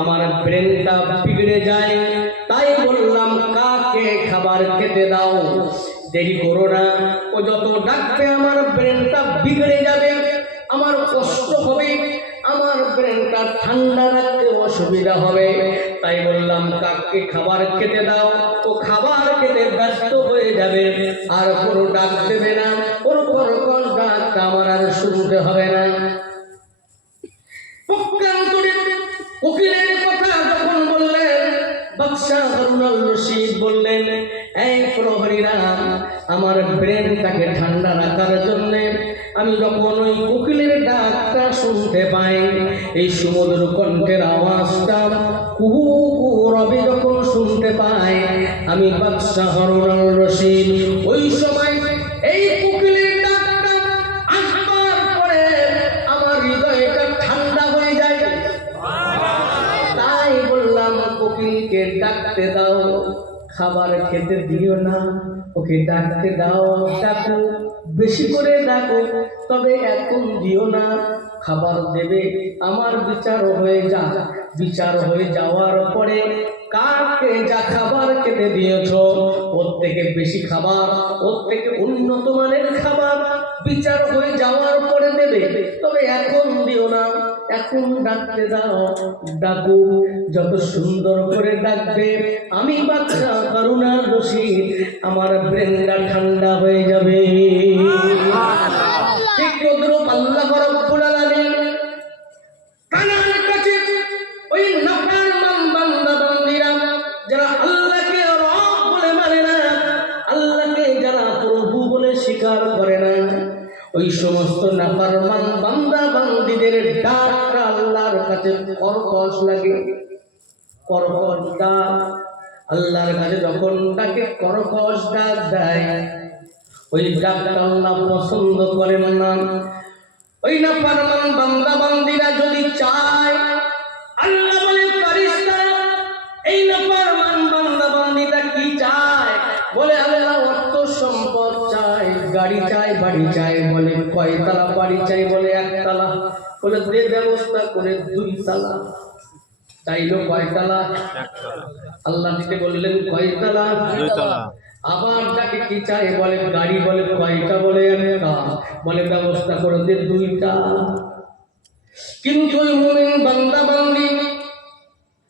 আমার ব্রেনটা বিগড়ে যায়। তাই বললাম, কাকে খাবার খেতে দাও, দেরি করো না। ও যত ডাকবে আমার ব্রেনটা বিগড়ে যাবে, আমার কষ্ট হবে, আমার ব্রেনটা ঠান্ডা রাখতে অসুবিধা হবে। তাই বললাম, কাককে খাবার খেতে দাও। ও খাবার খেতে ব্যস্ত হয়ে যাবে, আর কোনো ডাক দেবে না, ওর কর্কশ ডাকটা আমার আর শুনতে হবে না। পক্ষান্তরে কোকিলের কথা যখন বললেন, বাদশাহ হারুন আল রশিদ বললেন, এই প্রহরীরা, আমার ব্রেনটাকে ঠান্ডা রাখার জন্য আমি যখন ওই কোকিলের ডাকটা শুনতে পাই, এই সুমধুর কণ্ঠের আওয়াজটা কুহু কুহু রবে যখন শুনতে পাই, আমি বাদশাহ হারুন আল রশিদ ওই সময় এই কোকিলের ডাকটা আসবার পরে আমার হৃদয়টা ঠান্ডা হয়ে যায়। তাই বললাম, কোকিলকে ডাকতে দাও, খাবার খেতে দিও না, ওকে ডাকতে দাও, ডাকো, বেশি করে ডাকো, তবে এখন দিও না। খাবার দেবে, আমার বিচার হয়ে যা, বিচার হয়ে যাওয়ার পরে কাকে যা খাবার খেতে দিয়েছ, ওর থেকে বেশি খাবার, ওর থেকে উন্নত মানের খাবার বিচার হয়ে যাওয়ার পরে দেবে, তবে এখন দিও না। এখন ডাকতে দাও, ডাকো, যত সুন্দর করে ডাকবে আমি বাদশাহ হারুন আল রশিদ, আমার ব্রেনটা ঠান্ডা হয়ে যাবে। ঠিক তদ্রূপ আল্লাহ রাব্বুল আলামিন কানার কাছে ওই নাফরমান বান্দা বান্দীরা, যারা আল্লাহকে রব বলে মানে না, আল্লাহকে যারা প্রভু বলে স্বীকার করে না, ওই সমস্ত নাফরমান বান্দা বান্দীদের ডাকটা আল্লাহর কাছে কর্কশ লাগে। কর্কশ ডাক আল্লাহর কাছে যখন ডাকে, কর্কশ ডাক দেয়, ওই ডাকটা আল্লাহ পছন্দ করেন না। ওই নাফরমান বান্দা বান্দীরা যদি চায়, আল্লাহ বলে, ফেরেশতারা, এই নাফরমান বান্দা বান্দীরা কি চায়? বলে, আল্লাহ অর্থ সম্পদ চায়, গাড়ি চাই, বাড়ি চাই। বলে, কয়তলা বাড়ি চাই? বলে, একতলা। বলে, দে ব্যবস্থা করে 2 তলা। চাইলো কয়তলা? আল্লাহ দিতে বললেন কয়তলা? 2 তলা। আবার তাকে কি চাই বলে গাড়ি, বলে কয়টা, বলে একটা, বলে ব্যবস্থা করে দে দুইটা। কিন্তু ওই মুমিন বান্দা বান্দি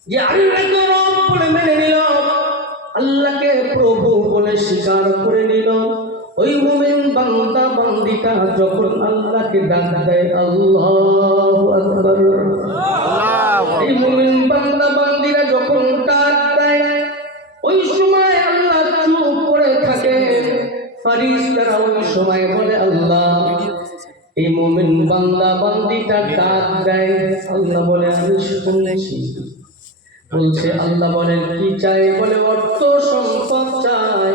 যে আল্লাহকে রব বলে মেনে নিল, আল্লাহকে প্রভু বলে স্বীকার করে নিল, ওই মুমিন বান্দা বান্দিটা যখন আল্লাহকে ডাক দেয় আল্লাহু আকবার, এই মুমিন বান্দা বান্দিরা যখন ডাক দেয় ওই সময় আল্লাহ চুপ করে থাকে। ফেরেশতারা ওই সময় বলে আল্লাহ এই মুমিন বান্দা বান্দিটা ডাক দেয়, আল্লাহ বলে আমি শুনেছি। বলছে আল্লাহ বলেন কি চাই, বলে অর্থ সম্পদ চাই।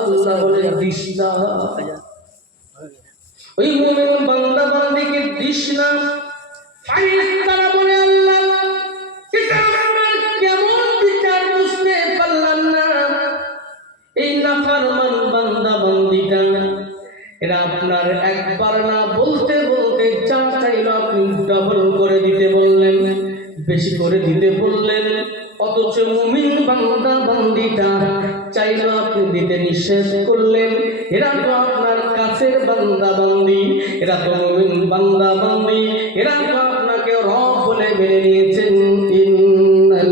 আল্লাহ বলে দিস না। ওই মুমিন বান্দা বান্দিকে দিস না। ফেরেশতারা বলে আল্লাহ এটা আপনার কেমন বিচার বুঝতে পারলাম না। এই নাফরমান বান্দা বান্দিটা এরা আপনার একবার না বলতে বলতে যা চাইল আপনি ডাবল করে দিতে বললেন, বেশি করে দিতে বললেন, অথচ মুমিন বান্দা বান্দিটা চাইল আপনি দিতে নিষেধ করলেন। এরা তো আপনার কাছের বান্দা বান্দি, এরা তো মুমিন বান্দা বান্দি, এরা তো আপনাকে রব বলে মেনে নিয়েছেন।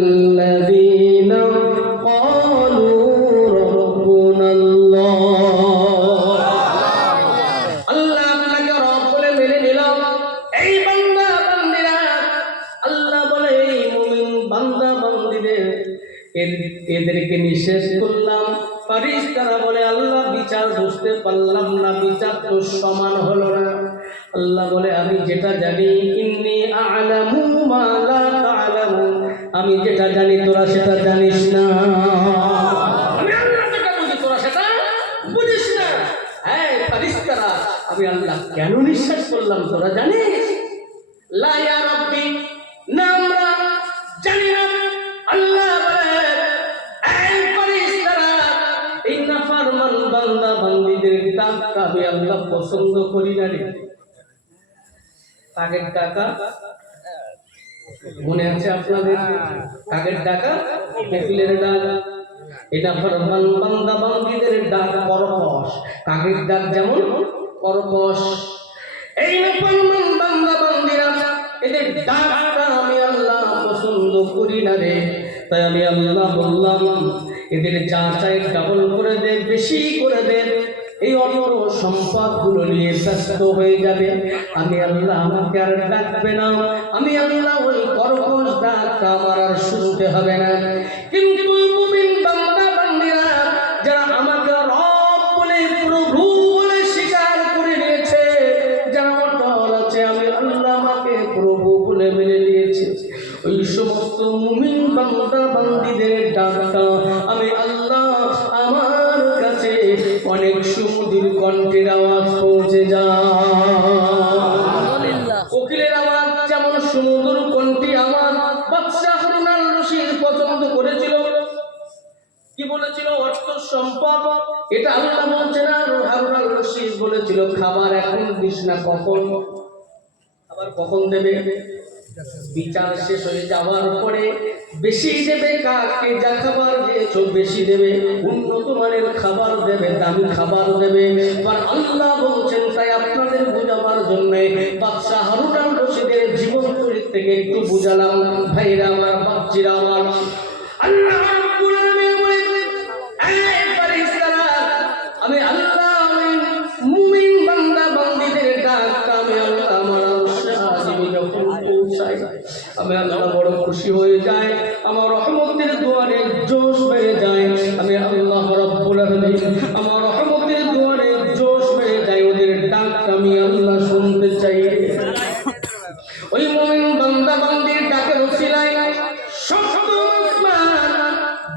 ইন্নাল্লাযীনা ক্বালু রাব্বুনাল্লাহ, আল্লাহ আপনাকে রব বলে মেনে নিল। এই বান্দা বান্দিরা আল্লাহ বলে এই মুমিন বান্দা বান্দিদের এদেরকে নিষেধ করলাম। ফেরেশতারা বলে আল্লাহ বিচার বুঝতে পারলাম না, বিচার তো সমান হলো না। আল্লাহ বলে আমি যেটা জানি, ইন্নী আ'লামু মা লা তা'লামুন, আমি যেটা জানি তোরা সেটা জানিস না। আমি আল্লাহ যেটা বুঝি তোরা সেটা বুঝিস না। হ্যাঁ ফেরেশতারা আমি আল্লাহ কেন নিঃশ্বাস করলাম তোরা জানিস? লা ইয়া রাব্বি, না আমরা জানি না। আল্লাহ বলে এই ফেরেশতারা এই নাফরমান বান্দা বান্দীদের ডাকটা আমি আল্লাহ পছন্দ করি না রে। কাকের টাকা মনে আছে আপনাদের? কাকের টাকা, কোকিলের ডাক, এটা নাফরমান বান্দা বান্দীদের ডাক কর্কশ। কাকের ডাক যেমন কর্কশ, এই নাফরমান বান্দা বান্দীরা এদের ডাকটা আমি আল্লাহ পছন্দ করি না রে। তাই আমি আল্লাহ বললাম এদের যা চাই ডাবল করে দে, বেশি করে দে। এই অর্থ সম্পদ গুলো নিয়ে ব্যস্ত হয়ে যাবে। আমি আল্লাহ আমাকে আর ডাকবে না, আমি আল্লাহ ওই কর্কশ ডাকটা আমার আর শুনতে হবে না। কিন্তু মুমিন বান্দা বান্দিরা যারা আমাকে রব বলে প্রভু বলে স্বীকার করে নিয়েছে, যারা অটল আছে আমি আল্লাহ আমাকে প্রভু বলে মেনে নিয়েছে, ওই সমস্ত মুমিন বান্দা বান্দীদের ডাকটা আমি আল্লাহ আমার কাছে অনেক সুমধুর কণ্ঠের আওয়াজ পৌঁছে যায়। কোকিলের আওয়াজ যেমন সুমধুর কণ্ঠে আওয়াজ বাদশা হারুন আল রশিদ পছন্দ করেছিল। কি বলেছিল? অর্থ সম্পদ। এটা আল্লাহ বলছে না, হারুন আল রশিদ বলেছিল খাবার এখন দিস না, কখন খাবার কখন দেবে? বিচার শেষ হয়ে যাওয়ার পরে বেশি দেবে। কাকে যা খাবার দিয়েছো বেশি দেবে, উন্নত মানের খাবার দেবে, দামি খাবার দেবে। আর আল্লাহ বলছেন তাই আপনাদের বোঝাবার জন্য বাদশা হারুন আল রশিদের জীবন চরিত্র থেকে একটু বুঝালাম। ভাইরা আমার, বাচ্চিরা আমার, আল্লাহ রাব্বুল আলামিন বলেন এই ফেরেশতারা আমি আল্লাহ মুমিন বান্দা বান্দীদের ডাকটা আমি আল্লাহ আমার আশীর্বাদ যখন পৌঁছাই আমি আল্লাহ বড় খুশি হয়ে যাই, আমার রহমতের দুয়ারে জোশ বেড়ে যায়। আমি আল্লাহ রাব্বুল আলামিন আমার রহমতের দুয়ারে জোশ বেড়ে যায়। ওদের ডাকটা আমি আল্লাহ শুনতে চাই। ওই মুমিন বান্দা বান্দির ডাকের ওসিলায় শব্দ আসমান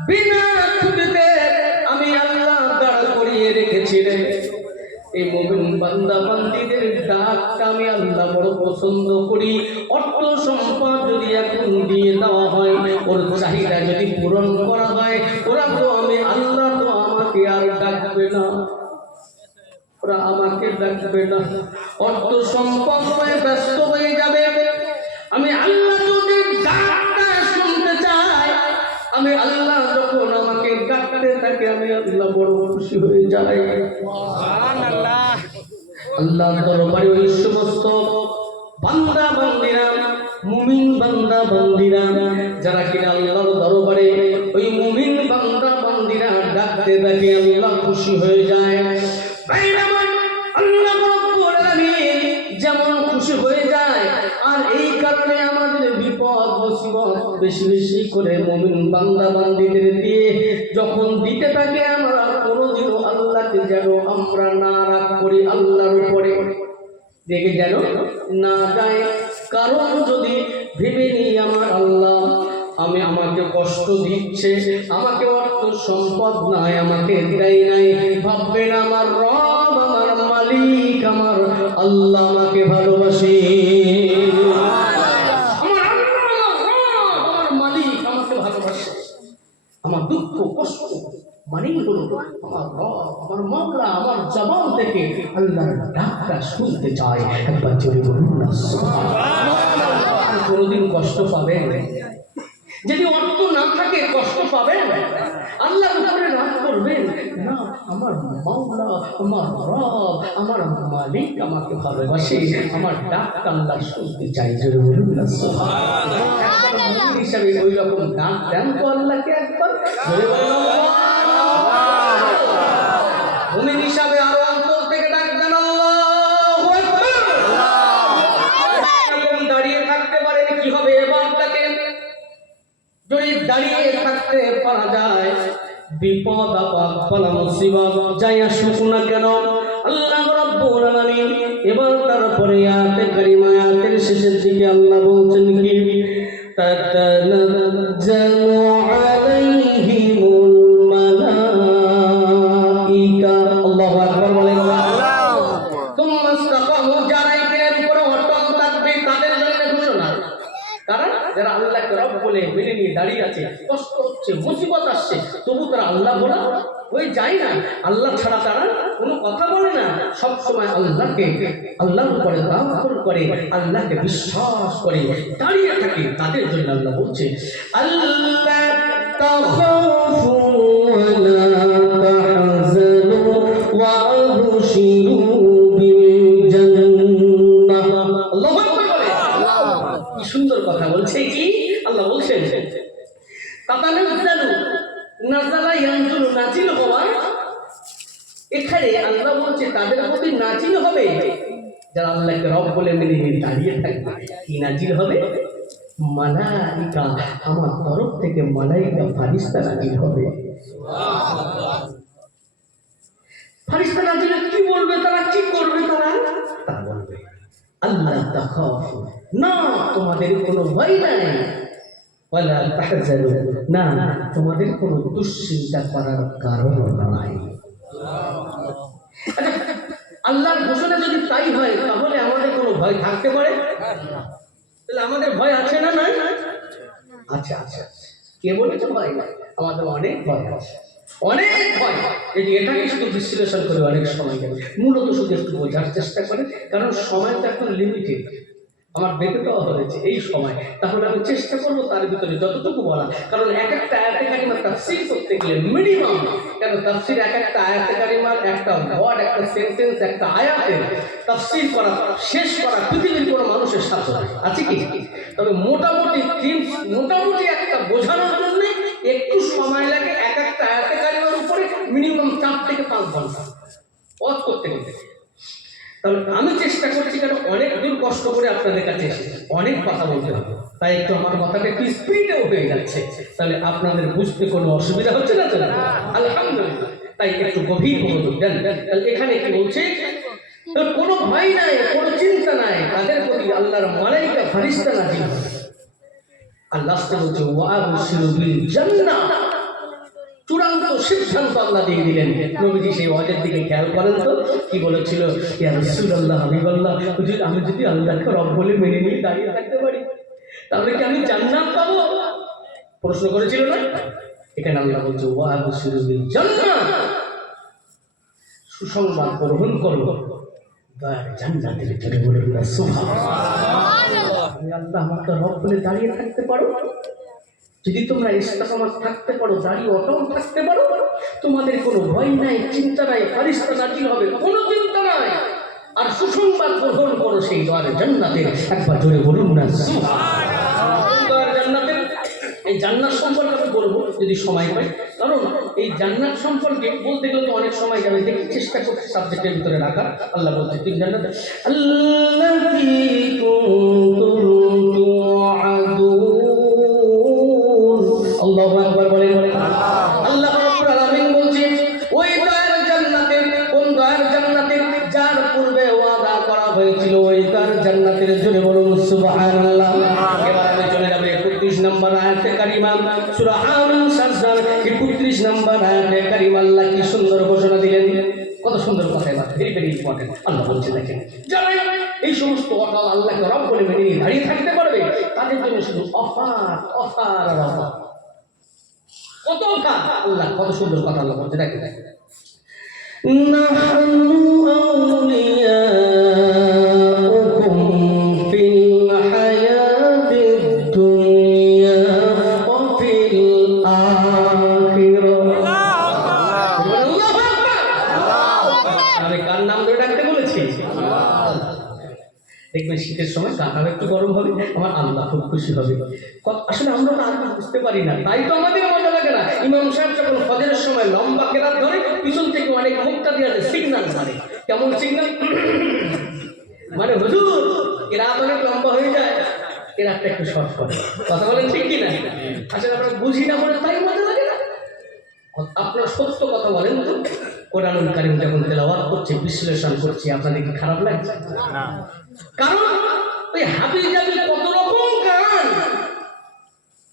বিনা খুঁটিতে আমি আল্লাহ দাঁড় করিয়ে রেখেছি রে। এই মুমিন বান্দা বান্দীদের ডাকটা আমি আল্লাহ বড় পছন্দ করি। অর্থ সম্পদ যদি এখন দিয়ে দেওয়া হয়, ওর চাহিদা যদি পূরণ করা হয়, ওরা তো আমি আল্লাহ তো আমাকে আর ডাকবে না, ওরা আমাকে ডাকবে না। অর্থ সম্পদ হয়ে ব্যস্ত হয়ে যাবে। আমি আল্লাহ যদি ডাকটা শুনতে চাই, আমি আল্লাহ যখন আমাকে ডাকতে থাকি থাকে আমি আল্লাহ বড় খুশি হয়ে যাই। আল্লাহর দরবারে ওই সমস্ত বান্দা বান্দিরা, মুমিন বান্দা বান্দিরা যারা কিনা আল্লাহর দরবারে ওই মুমিন বান্দা বান্দিরা ডাকতে ডাকে আল্লাহ খুশি হয়ে যায়। আল্লাহ রাব্বুল আলামিন যেমন খুশি হয়ে যায়, আর এই কারণে আমাদের বিপদ মুসিবত বেশি বেশি করে মুমিন বান্দা বান্দিদের দিয়ে যখন দিতে থাকে, আমরা কোনোদিনও আল্লাহকে যেন আমরা না রাগ করি, আল্লাহর উপরে দেখে যেন না যায়। কারণ যদি ভেবে নিই আমার আল্লাহ আমাকে কষ্ট দিচ্ছে, আমাকে অর্থ সম্পদ নাই, আমাকে দেয় নাই, ভাববেন আমার রব, আমার মালিক, আমার আল্লাহ আমাকে ভালোবাসে। আমার আল্লাহ, আমার রব, আমার মালিক আমাকে ভালোবাসে। আমার দুঃখ কষ্ট মানে হলো আমার রব, আমার মাওলা আমার জবান থেকে আল্লাহর ডাকটা শুনতে চায়। একবার জোরে বলুন না সুবহানাল্লাহ। কোনোদিন কষ্ট পাবেন? যদি অর্থ না থাকে কষ্ট পাবেন? আল্লাহর উপরে রাগ করবেন না? আমার মাওলা, আমার রব, আমার মালিক আমাকে ভালোবাসে, আমার ডাকটা আল্লাহ শুনতে চাই। জোরে বলুন না সুবহানাল্লাহ। মুমিন হিসাবে ওই রকম ডাক দেন তো আল্লাহকে একবার। জোরে বলুন মুমিন হিসাবে আরো অন্তর থেকে ডাক দেন আল্লাহু আকবার। এরকম দাঁড়িয়ে থাকতে পারেন, কি হবে এবার দেখেন, যদি দাঁড়িয়ে থাকতে পারা যায়, বিপদ আপদ বালা মুসিবত যাই আসুক না কেন, আল্লাহ রাব্বুল আলামিন এবার তারপরে আয়াতে কারিমা, আয়াতের শেষের দিকে আল্লাহ বলছেন কি, তাতানাজ্জালু আলাইহিমুল মালাইকা। আল্লাহু আকবার বলেন। তুম্মা ইসতাকামু, যারা এর উপরে অটল থাকবে তাদের জন্য ঘোষণা। কারণ যারা আল্লাহকে রব বলে মেনে নিয়ে দাঁড়িয়ে আছে, কষ্ট হচ্ছে, মুসিবত আসছে, তবু তারা আল্লাহ বলা ওই যায় না, আল্লাহ ছাড়া তারা কোনো কথা বলে না, সব সময় আল্লাহকে, আল্লাহর উপরে তাওয়াক্কুল করে, আল্লাহকে বিশ্বাস করে দাঁড়িয়ে থাকে, তাদের জন্য আল্লাহ বলছে আল্লাহ তাখাফু ওয়া লা তাহজানু ওয়া আবশিরু বিল জান্নাহ। আল্লাহু আকবার বলে। কি সুন্দর কথা বলছে কি আল্লাহ বলছেন, তাতানাজ্জালু, নাযালা ইয়ানজুলু, নাজিল হওয়া। এখানে আল্লাহ বলছে তাদের প্রতি নাজিল হবে যারা আল্লাহকে রব বলে মেনে নিয়ে দাঁড়িয়ে থাকবে। কি নাজিল হবে? মালাইকা, আমার তরফ থেকে মালাইকা ফারিস্তা নাজিল হবে। ফারিস্তা নাজিল কি বলবে তারা, কি করবে তারা? তা বলবে আল্লাহ তাখাফু, না তোমাদের কোনো ভয় নাই, ওয়ালা তাহজানু, না তোমাদের কোনো দুশ্চিন্তা করার কারণ নাই। আল্লাহর ঘোষণা যদি তাই হয়, তাহলে আমাদের কোনো ভয় থাকতে পারে? তাহলে আমাদের ভয় আছে না? নাই? আচ্ছা আচ্ছা, কে বলেছে ভয় নাই? আমাদের অনেক ভয় আছে, অনেক ভয়। যদি এটাকে শুধু বিশ্লেষণ করে অনেক সময় গেল, মূলত শুধু একটু বোঝার চেষ্টা করে, কারণ সময়টা এখন লিমিটেড, আমার দেখে দেওয়া হয়েছে এই সময়, তাহলে আমি চেষ্টা করবো তার ভিতরে যতটুকু বলা। কারণ এক একটা আয়াতে কারিমা তাফসীর করতে গেলে মিনিমাম, কেন তাফসীর এক একটা আয়াতে কারিমার একটা ওয়ার্ড, একটা সেন্টেন্স, একটা আয়াতের তাফসীর করা, শেষ করা পৃথিবীর কোনো মানুষের সাথে আছে কি? তবে মোটামুটি মোটামুটি একটা বোঝানোর জন্য একটু সময় লাগে, এক একটা আয়াতে কারিমার উপরে মিনিমাম 4 থেকে 5 ঘন্টা ওয়াজ করতে গেলে। তাহলে আমি চেষ্টা করছি, কারণ অনেক দূর কষ্ট করে আপনাদের কাছে এসেছি, অনেক কথা বলতে হবে, তাই একটু আমার কথাটা একটু স্পিডেও হয়ে যাচ্ছে, তাহলে আপনাদের বুঝতে কোনো অসুবিধা হচ্ছে না তো? আলহামদুলিল্লাহ। তাই একটু গভীর মনোযোগ দেন। তাহলে এখানে কি বলছে, কোনো ভয় নাই, কোনো চিন্তা নাই, তাদের প্রতি আল্লাহর মালাইকা ফারিস্তা নাজিল হবে। আর লাস্টে বলছে ওয়া আবশিরু বিল জান্নাহ, চূড়ান্ত সিদ্ধান্ত আল্লাহ দিয়ে দিলেন। নবীজি সেই ওয়াজের দিকে খেয়াল করেন তো, কি বলেছিল, ইয়া রাসূলুল্লাহ, হাবিবাল্লাহ, হুজুর আমি যদি আল্লাহকে রব বলে মেনে নিয়ে দাঁড়িয়ে থাকতে পারি, তাহলে কি আমি জান্নাত পাবো? প্রশ্ন করেছিল না? এখানে আল্লাহ বলছে ওয়া আবশিরু বিল জান্নাহ, সুসংবাদ গ্রহণ করো দয়ার জান্নাতের। জোরে বলুন না সুবহানাল্লাহ। আমি আল্লাহ আমাকে রব বলে দাঁড়িয়ে থাকতে পারো, যদি তোমরা ইস্তেকামাত থাকতে পারো, দাঁড়িয়ে অটল থাকতে পারো, তোমাদের কোনো ভয় নাই, চিন্তা নাই, ফারিস্তা নাজিল হবে, কোনো চিন্তা নাই। আর সুসংবাদ গ্রহণ করো সেই দ্বার জান্নাতের। একবার জোরে বলুন না দ্বার জান্নাতের। এই জান্নাত সম্পর্কে আমি বলবো যদি সময় পাই, কারণ এই জান্নাত সম্পর্কে বলতে গেলে তো অনেক সময় যাবে। দেখি চেষ্টা করছি সাবজেক্টের ভিতরে রাখার। আল্লাহ বলছে তিন জান্নাত আল্লাতী কুনতুম তুআদুন। আল্লাহু আকবার বলেন। আল্লাহ রাব্বুল আলামিন বলছেন ওই দ্বার জান্নাতের, কোন দ্বার জান্নাতের? যার পূর্বে ওয়াদা করা হয়েছিল ওই দ্বার জান্নাতের। জোরে বলুন সুবহানাল্লাহ। এবার আমি চলে যাব 31 নম্বর আয়াতে কারিমা, সূরা আল সাজদার 31 নম্বর আয়াতে কারিমা। আল্লাহ কি সুন্দর ঘোষণা দিলেন, কত সুন্দর কথা। এবার ভেরি ভেরি ইম্পর্টেন্ট। আল্লাহ বলছে দেখেন, যারা এই সমস্ত অকাল আল্লাহকে রব বলে মেনে নিয়ে দাঁড়িয়ে থাকতে পারবে তাদের জন্য শুধু অফার অফার আর অফার। কত অফার! আল্লাহ কত সুন্দর কথা আল্লাহ বলছে দেখেন। নাহনু আউলিয়াউকুম ফিল হায়াতিদ দুনিয়া ওয়া ফিল আখিরাহ। আল্লাহু আকবার। আমি কার নাম ধরে ডাকতে বলেছি? দেখবেন শীতের সময় কাঁটাও একটু গরম হবে, আমার আল্লাহ খুব খুশি হবে। আসলে আমরা তো আর বুঝতে পারি না, তাই তো আমাদের মজা লাগে না। ইমাম সাহেব যখন ফজরের সময় লম্বা কেরাত ধরে, পিছন থেকে অনেক মুক্তা দিয়ে সিগন্যাল মারে। কেমন সিগন্যাল? মানে হুজুর কেরাত অনেক লম্বা হয়ে যায়, কেরাতটা একটু শর্ট করে। কথা বলেন ঠিক কিনা? আসলে আমরা বুঝি না বলে তাই মজা লাগে না। আপনার সত্য কথা বলেন তো, কোরআনুল কারীম যখন তেলাওয়াত করছে, বিশ্লেষণ করছে, আপনাদের কি খারাপ লাগছে? কারণ ওই হাবিজাবি কত রকম গান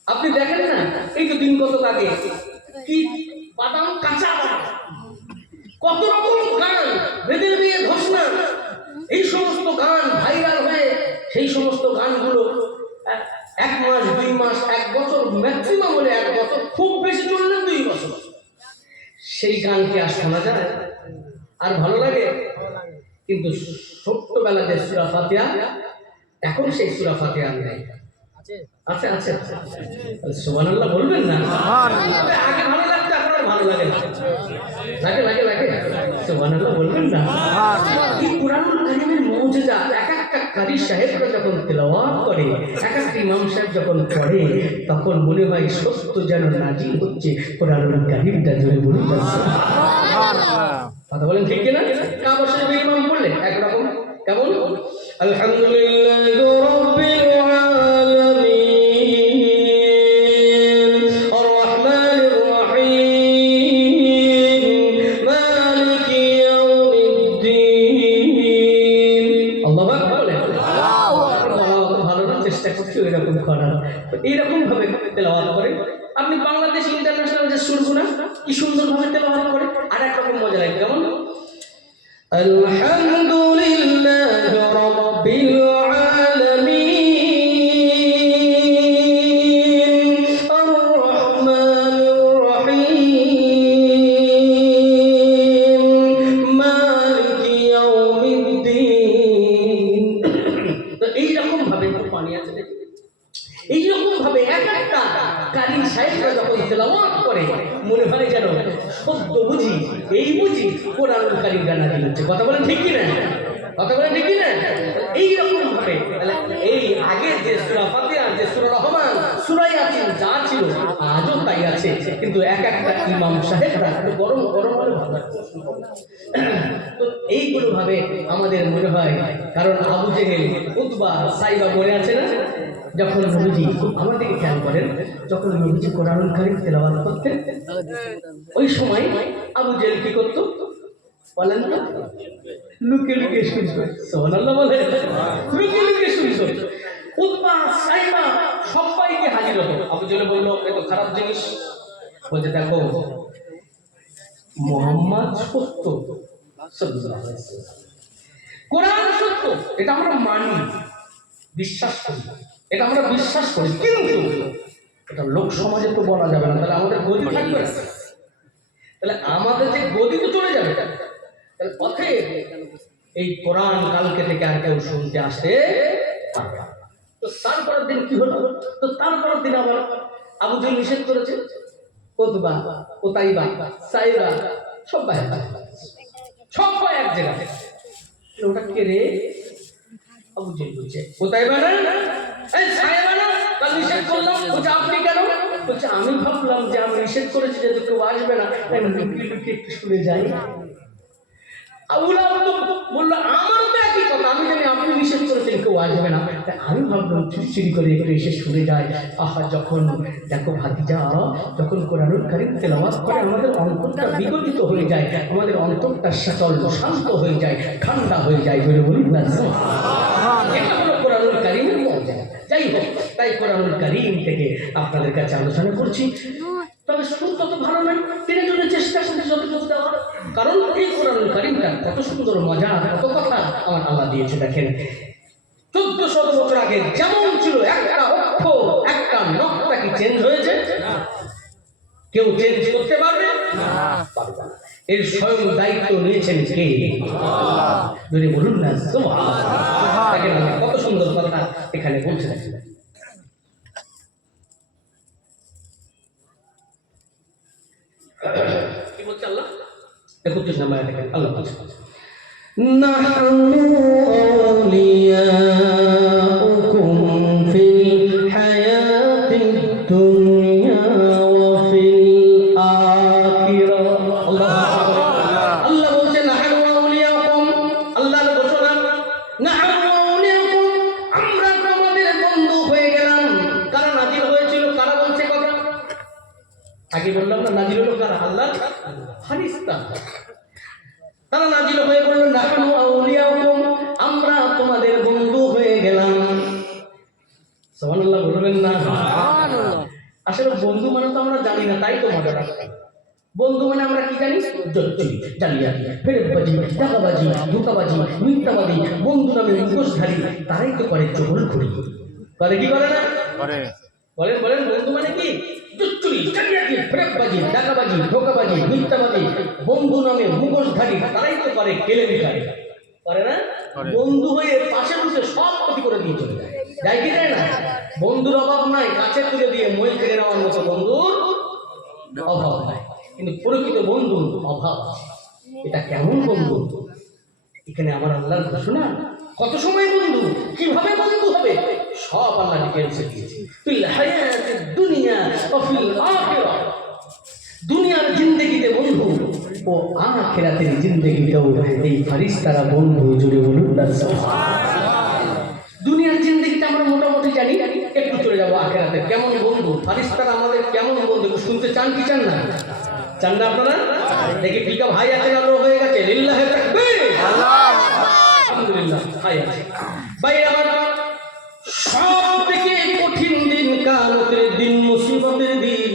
আপনি দেখেন না। এই তো দিন কত আগে কি বাদাম কাঁচা বাদাম, কত রকম গান, বেদের বিয়ে ঘোষণা, এই সমস্ত গান ভাইরাল হয়ে সেই সমস্ত গানগুলো 1 মাস 2 মাস 1 বছর, ম্যাক্সিমাম হলে 1 বছর, খুব বেশি চললে 2 বছর। সেই গান কি আর শোনা যায়? আর ভালো লাগে? কিন্তু ছোট্টবেলা যে সূরা ফাতিহা, এখন সেই সূরা ফাতিহা নেই। আছে আছে আছে। সুবহানাল্লাহ বলবেন না? আগে ভালো লাগতো, এখন আর ভালো লাগে না। লাগে লাগে লাগে। সুবহানাল্লাহ বলবেন না? এই কুরআনুল কারীমের মুজিজা এক একটা কারি সাহেবরা যখন তেলাওয়াত করে, এক একটা ইমাম সাহেব যখন পড়ে, তখন মনে হয় সত্য যেন নাজিল হচ্ছে। কুরআনুল কারীমটা জোরে বলুন সুবহানাল্লাহ। কথা বলেন ঠিক কিনা? কাবা শরীফের ইমাম পড়লেন একরকম, কেমন? আলহামদুলিল্লাহি রাব্বিল আলামিন আর রহমানির রহিম মালিকি ইয়াউমিদ্দিন। আল্লাহু আকবার বলেন। আল্লাহু আকবার। ভালো না? চেষ্টা করছি এরকম করার। এইরকম ভাবে তেলাওয়াত করে। আপনি বাংলাদেশ ইন্টারন্যাশনাল যে সুরগুনা কি সুন্দর ভাবে তেলাওয়াত করে, আর এক রকম মজা লাগে। কেমন? আলহামদুলিল্লাহি রাব্বিল আলামিন আর রহমানির রহিম মালিকি ইয়াউমিদ্দিন। তো এইরকম ভাবে পানি আছে, এইরকম ভাবে এক একটা কারি সাহেবরা যখন তেলাওয়াত করে, মনে হয় যেন শব্দ বুঝি, এই বুঝি কোরআনুল কারীম গান নাযিল হচ্ছে। কথা বলেন ঠিক কিনা? কথা বলেন ঠিক কিনা? এইরকম ভাবে এই আগে যে সূরা ফাতিহা, যে সূরা রহমান, সূরা ইয়াসিন যা ছিল আজও তাই আছে। কিন্তু এক একটা ইমাম সাহেবরা গরম গরম হলে ভালো লাগে। তো এইগুলো ভাবে আমাদের মনে হয়, কারণ আবু জেহেল, উতবা, সাইবা মনে আছে না? যখন নবীজি, আমার দিকে খেয়াল করেন, যখন নবীজি কোরআনুল কারীম তেলাওয়াত করতেন, ওই সময় আবু জেহেল কি করত বলেন না? লুকিয়ে লুকিয়ে শুনতো। সুবহানাল্লাহ বলে। লুকিয়ে লুকিয়ে শুনতো। উতবা, সাইবা সবাইকে হাজির হতো। আবু জেহেল বলল, এ তো খারাপ জিনিস। বলছে দেখো, মুহাম্মদ সত্য, সাল্লাল্লাহু আলাইহি ওয়াসাল্লাম, কোরআন সত্য, এটা আমরা মানি, বিশ্বাস করি, এটা আমরা বিশ্বাস করি, কিন্তু এটা লোক সমাজে তো বলা যাবে না, তাহলে আমাদের গদি থাকবে না, তাহলে আমাদের যে গদি তো চলে যাবে। তাহলে পথে এই কোরআন কালকে থেকে আর কেউ শুনতে আসতে পারবে না। তো তারপরের দিন কি হলো? তো তারপরের দিন আবার আবু জেহেল নিষেধ করেছে, ওতবা, ওতাইবা, সাইবা সব বাইরে, সব এক জায়গায়। ওটা কে রে? আবু জেহেল বলছে ওতাইবা না, এই সাইবা না, তা নিষেধ করলাম। বলছে আপনি কেন? বলছে আমি ভাবলাম যে আমি নিষেধ করেছি যে কেউ আসবে না, তাই লুকিয়ে লুকিয়ে একটু শুনে যাই। আবু লাহাব তো বললো আমার তো একই কথা, আমি জানি আপনি নিষেধ করেছেন কেউ আসবে না, তাই আমি ভাবলাম চুরি করে একটু এসে শুনে যায়। আহা, যখন দেখো ভাতিজা যখন কোরআনুল কারীম তেলাওয়াত করে আমাদের অন্তরটা বিগলিত হয়ে যায়, আমাদের অন্তরটা শীতল শান্ত হয়ে যায়, ঠান্ডা হয়ে যায়। বলে বলুন না, এটা হলো কোরআনুল কারীমের মজা। যাই হোক, তাই কোরআনুল কারীম থেকে আপনাদের কাছে আলোচনা করছি। তবে সুর তত ভালো নয়, টেনে টুনে চেষ্টা করতে যতটুকু দেওয়ার, কারণ এই কোরআনুল কারীমটা কত সুন্দর মজা, কত কথা আমার আল্লাহ দিয়েছে। দেখেন 1400 বছর আগে যেমন ছিল, একটা অক্ষর একটা নকশা কি চেঞ্জ হয়েছে? কেউ চেঞ্জ করতে পারবে না। এর স্বয়ং দায়িত্ব নিয়েছেন কে? যদি বলুন না সুবহানাল্লাহ। দেখেন কত সুন্দর কথা এখানে বলছে। দেখেন কি বলছে আল্লাহ? 31 নম্বর আয়াতে দেখেন আল্লাহ বলছে নাহনু আউলিয়াউকুম ফিল হায়াতিদ দুনিয়া ওয়া ফিল আখিরাহ। আল্লাহ বলছে নাহনু আউলিয়াউকুম, আল্লাহর ঘোষণা, নাহনু আউলিয়াউকুম, আমরা তোমাদের বন্ধু হয়ে গেলাম। কারা নাজিল হয়েছিল? কারা বলছে কথা? আগে বললাম না, নাজিল হলো কারা? আল্লাহর ফেরেশতা। তারা নাজিল হয়ে বলল নাহনু আউলিয়াউকুম, আমরা তোমাদের বন্ধু হয়ে গেলাম। সুবহানাল্লাহ বলবেন না? আসলে বন্ধু মানে তো আমরা জানি না, তাই তো মজা। বন্ধু মানে আমরা কি জানি? জচ্চুরি, জালিয়াতি, ফেরেববাজি, টাকাবাজি, ধোঁকাবাজি, মিথ্যাবাদী, বন্ধু নামে মুখোশধারী, তারাই তো করে চগলখড়ি। করে কি করে না? বলেন বলেন, বন্ধু মানে কি? জচ্চুরি, জালিয়াতি, ফেরেববাজি, টাকাবাজি, ধোঁকাবাজি, মিথ্যাবাদী, বন্ধু নামে মুখোশধারী, তারাই তো করে কেলেঙ্কারি। করে না? বন্ধু হয়ে পাশে বসে সব ক্ষতি করে দিয়ে চলে যায়। যায় কি যায় না? বন্ধুর অভাব নাই, কাছে তুলে দিয়ে মই কেড়ে নেওয়ার মতো বন্ধুর অভাব নাই, কিন্তু প্রকৃত বন্ধুর অভাব আছে। এটা কেমন বন্ধু? এখানে আমার আল্লাহর ঘোষণা। কত সময় বন্ধু, কিভাবে বন্ধু হবে, সব আল্লাহ ডিটেইলসে দিয়েছে। ফিল হায়াতিদ দুনিয়া ওয়া ফিল আখিরাহ, দুনিয়ার জিন্দেগিতে বন্ধু ও আখিরাতের জিন্দেগিতেও এই ফেরেশতারা বন্ধু। জুড়ে বলুন না সুবহানাল্লাহ। দুনিয়ার জিন্দেগিতে আমরা মোটামুটি জানি, একটু চলে যাবো আখিরাতে কেমন বন্ধু, ফেরেশতারা আমাদের কেমন বন্ধু শুনতে চান কি চান না? চান না আপনারা? দেখি পিকা ভাই আছে না লো হয়ে গেছে? লিল্লাহি তাকবীর, আলহামদুলিল্লাহ। ভাই আছে ভাই আমার। সবথেকে কঠিন দিন কিয়ামতের দিন, মুসিবতের দিন।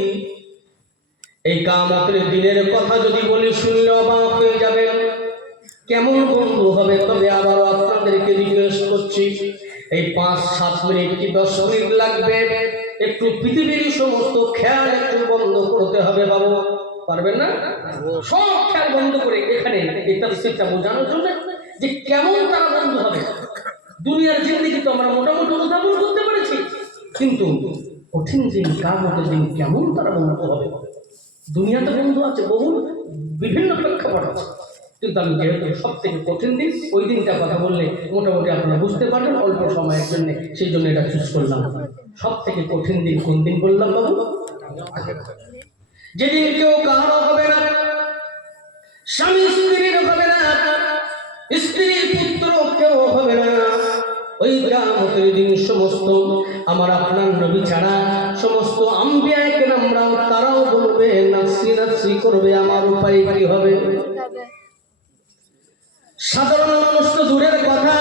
এই কিয়ামতের দিনের কথা যদি বলি শুনলে অবাক হয়ে যাবেন। কেমন বন্ধু হবে? তবে আবারও আপনাদেরকে রিকোয়েস্ট করছি, এই 5-7 মিনিট কি 10 মিনিট লাগবে, একটু পৃথিবীর সমস্ত খেয়াল একটু বন্ধ করতে হবে। বাবু পারবেন না? সব খেয়াল বন্ধ করে এখানে এই তাফসীরটা বোঝানোর জন্য যে কেমন তারা বন্ধু হবে। দুনিয়ার জিন্দেগি তো আমরা মোটামুটি উদাহরণ করতে পেরেছি, কিন্তু কঠিন দিন কিয়ামতের দিন কেমন তারা বন্ধু হবে। দুনিয়াতে বন্ধু আছে বহু, বিভিন্ন প্রেক্ষাপট আছে, কিন্তু আমি যেহেতু সব থেকে কঠিন দিন ওই দিনটার কথা বললে মোটামুটি আপনারা বুঝতে পারবেন অল্প সময়ের জন্য, সেই জন্য এটা চুজ করলাম। সব থেকে কঠিন দিন কোন দিন বললাম বাবু? যেদিন কেউ কারো হবে না, স্বামী স্ত্রীর হবে না, স্ত্রী পুত্র কেউ হবে না। ওই কিয়ামতের দিন সমস্ত আমার আপনার নবী ছাড়া সমস্ত আম্বিয়া কেরামরাও তারাও বলবে নাফসি নাফসি করবে, আমার উপায় কি হবে? সাধারণ মানুষ তো দূরের কথা,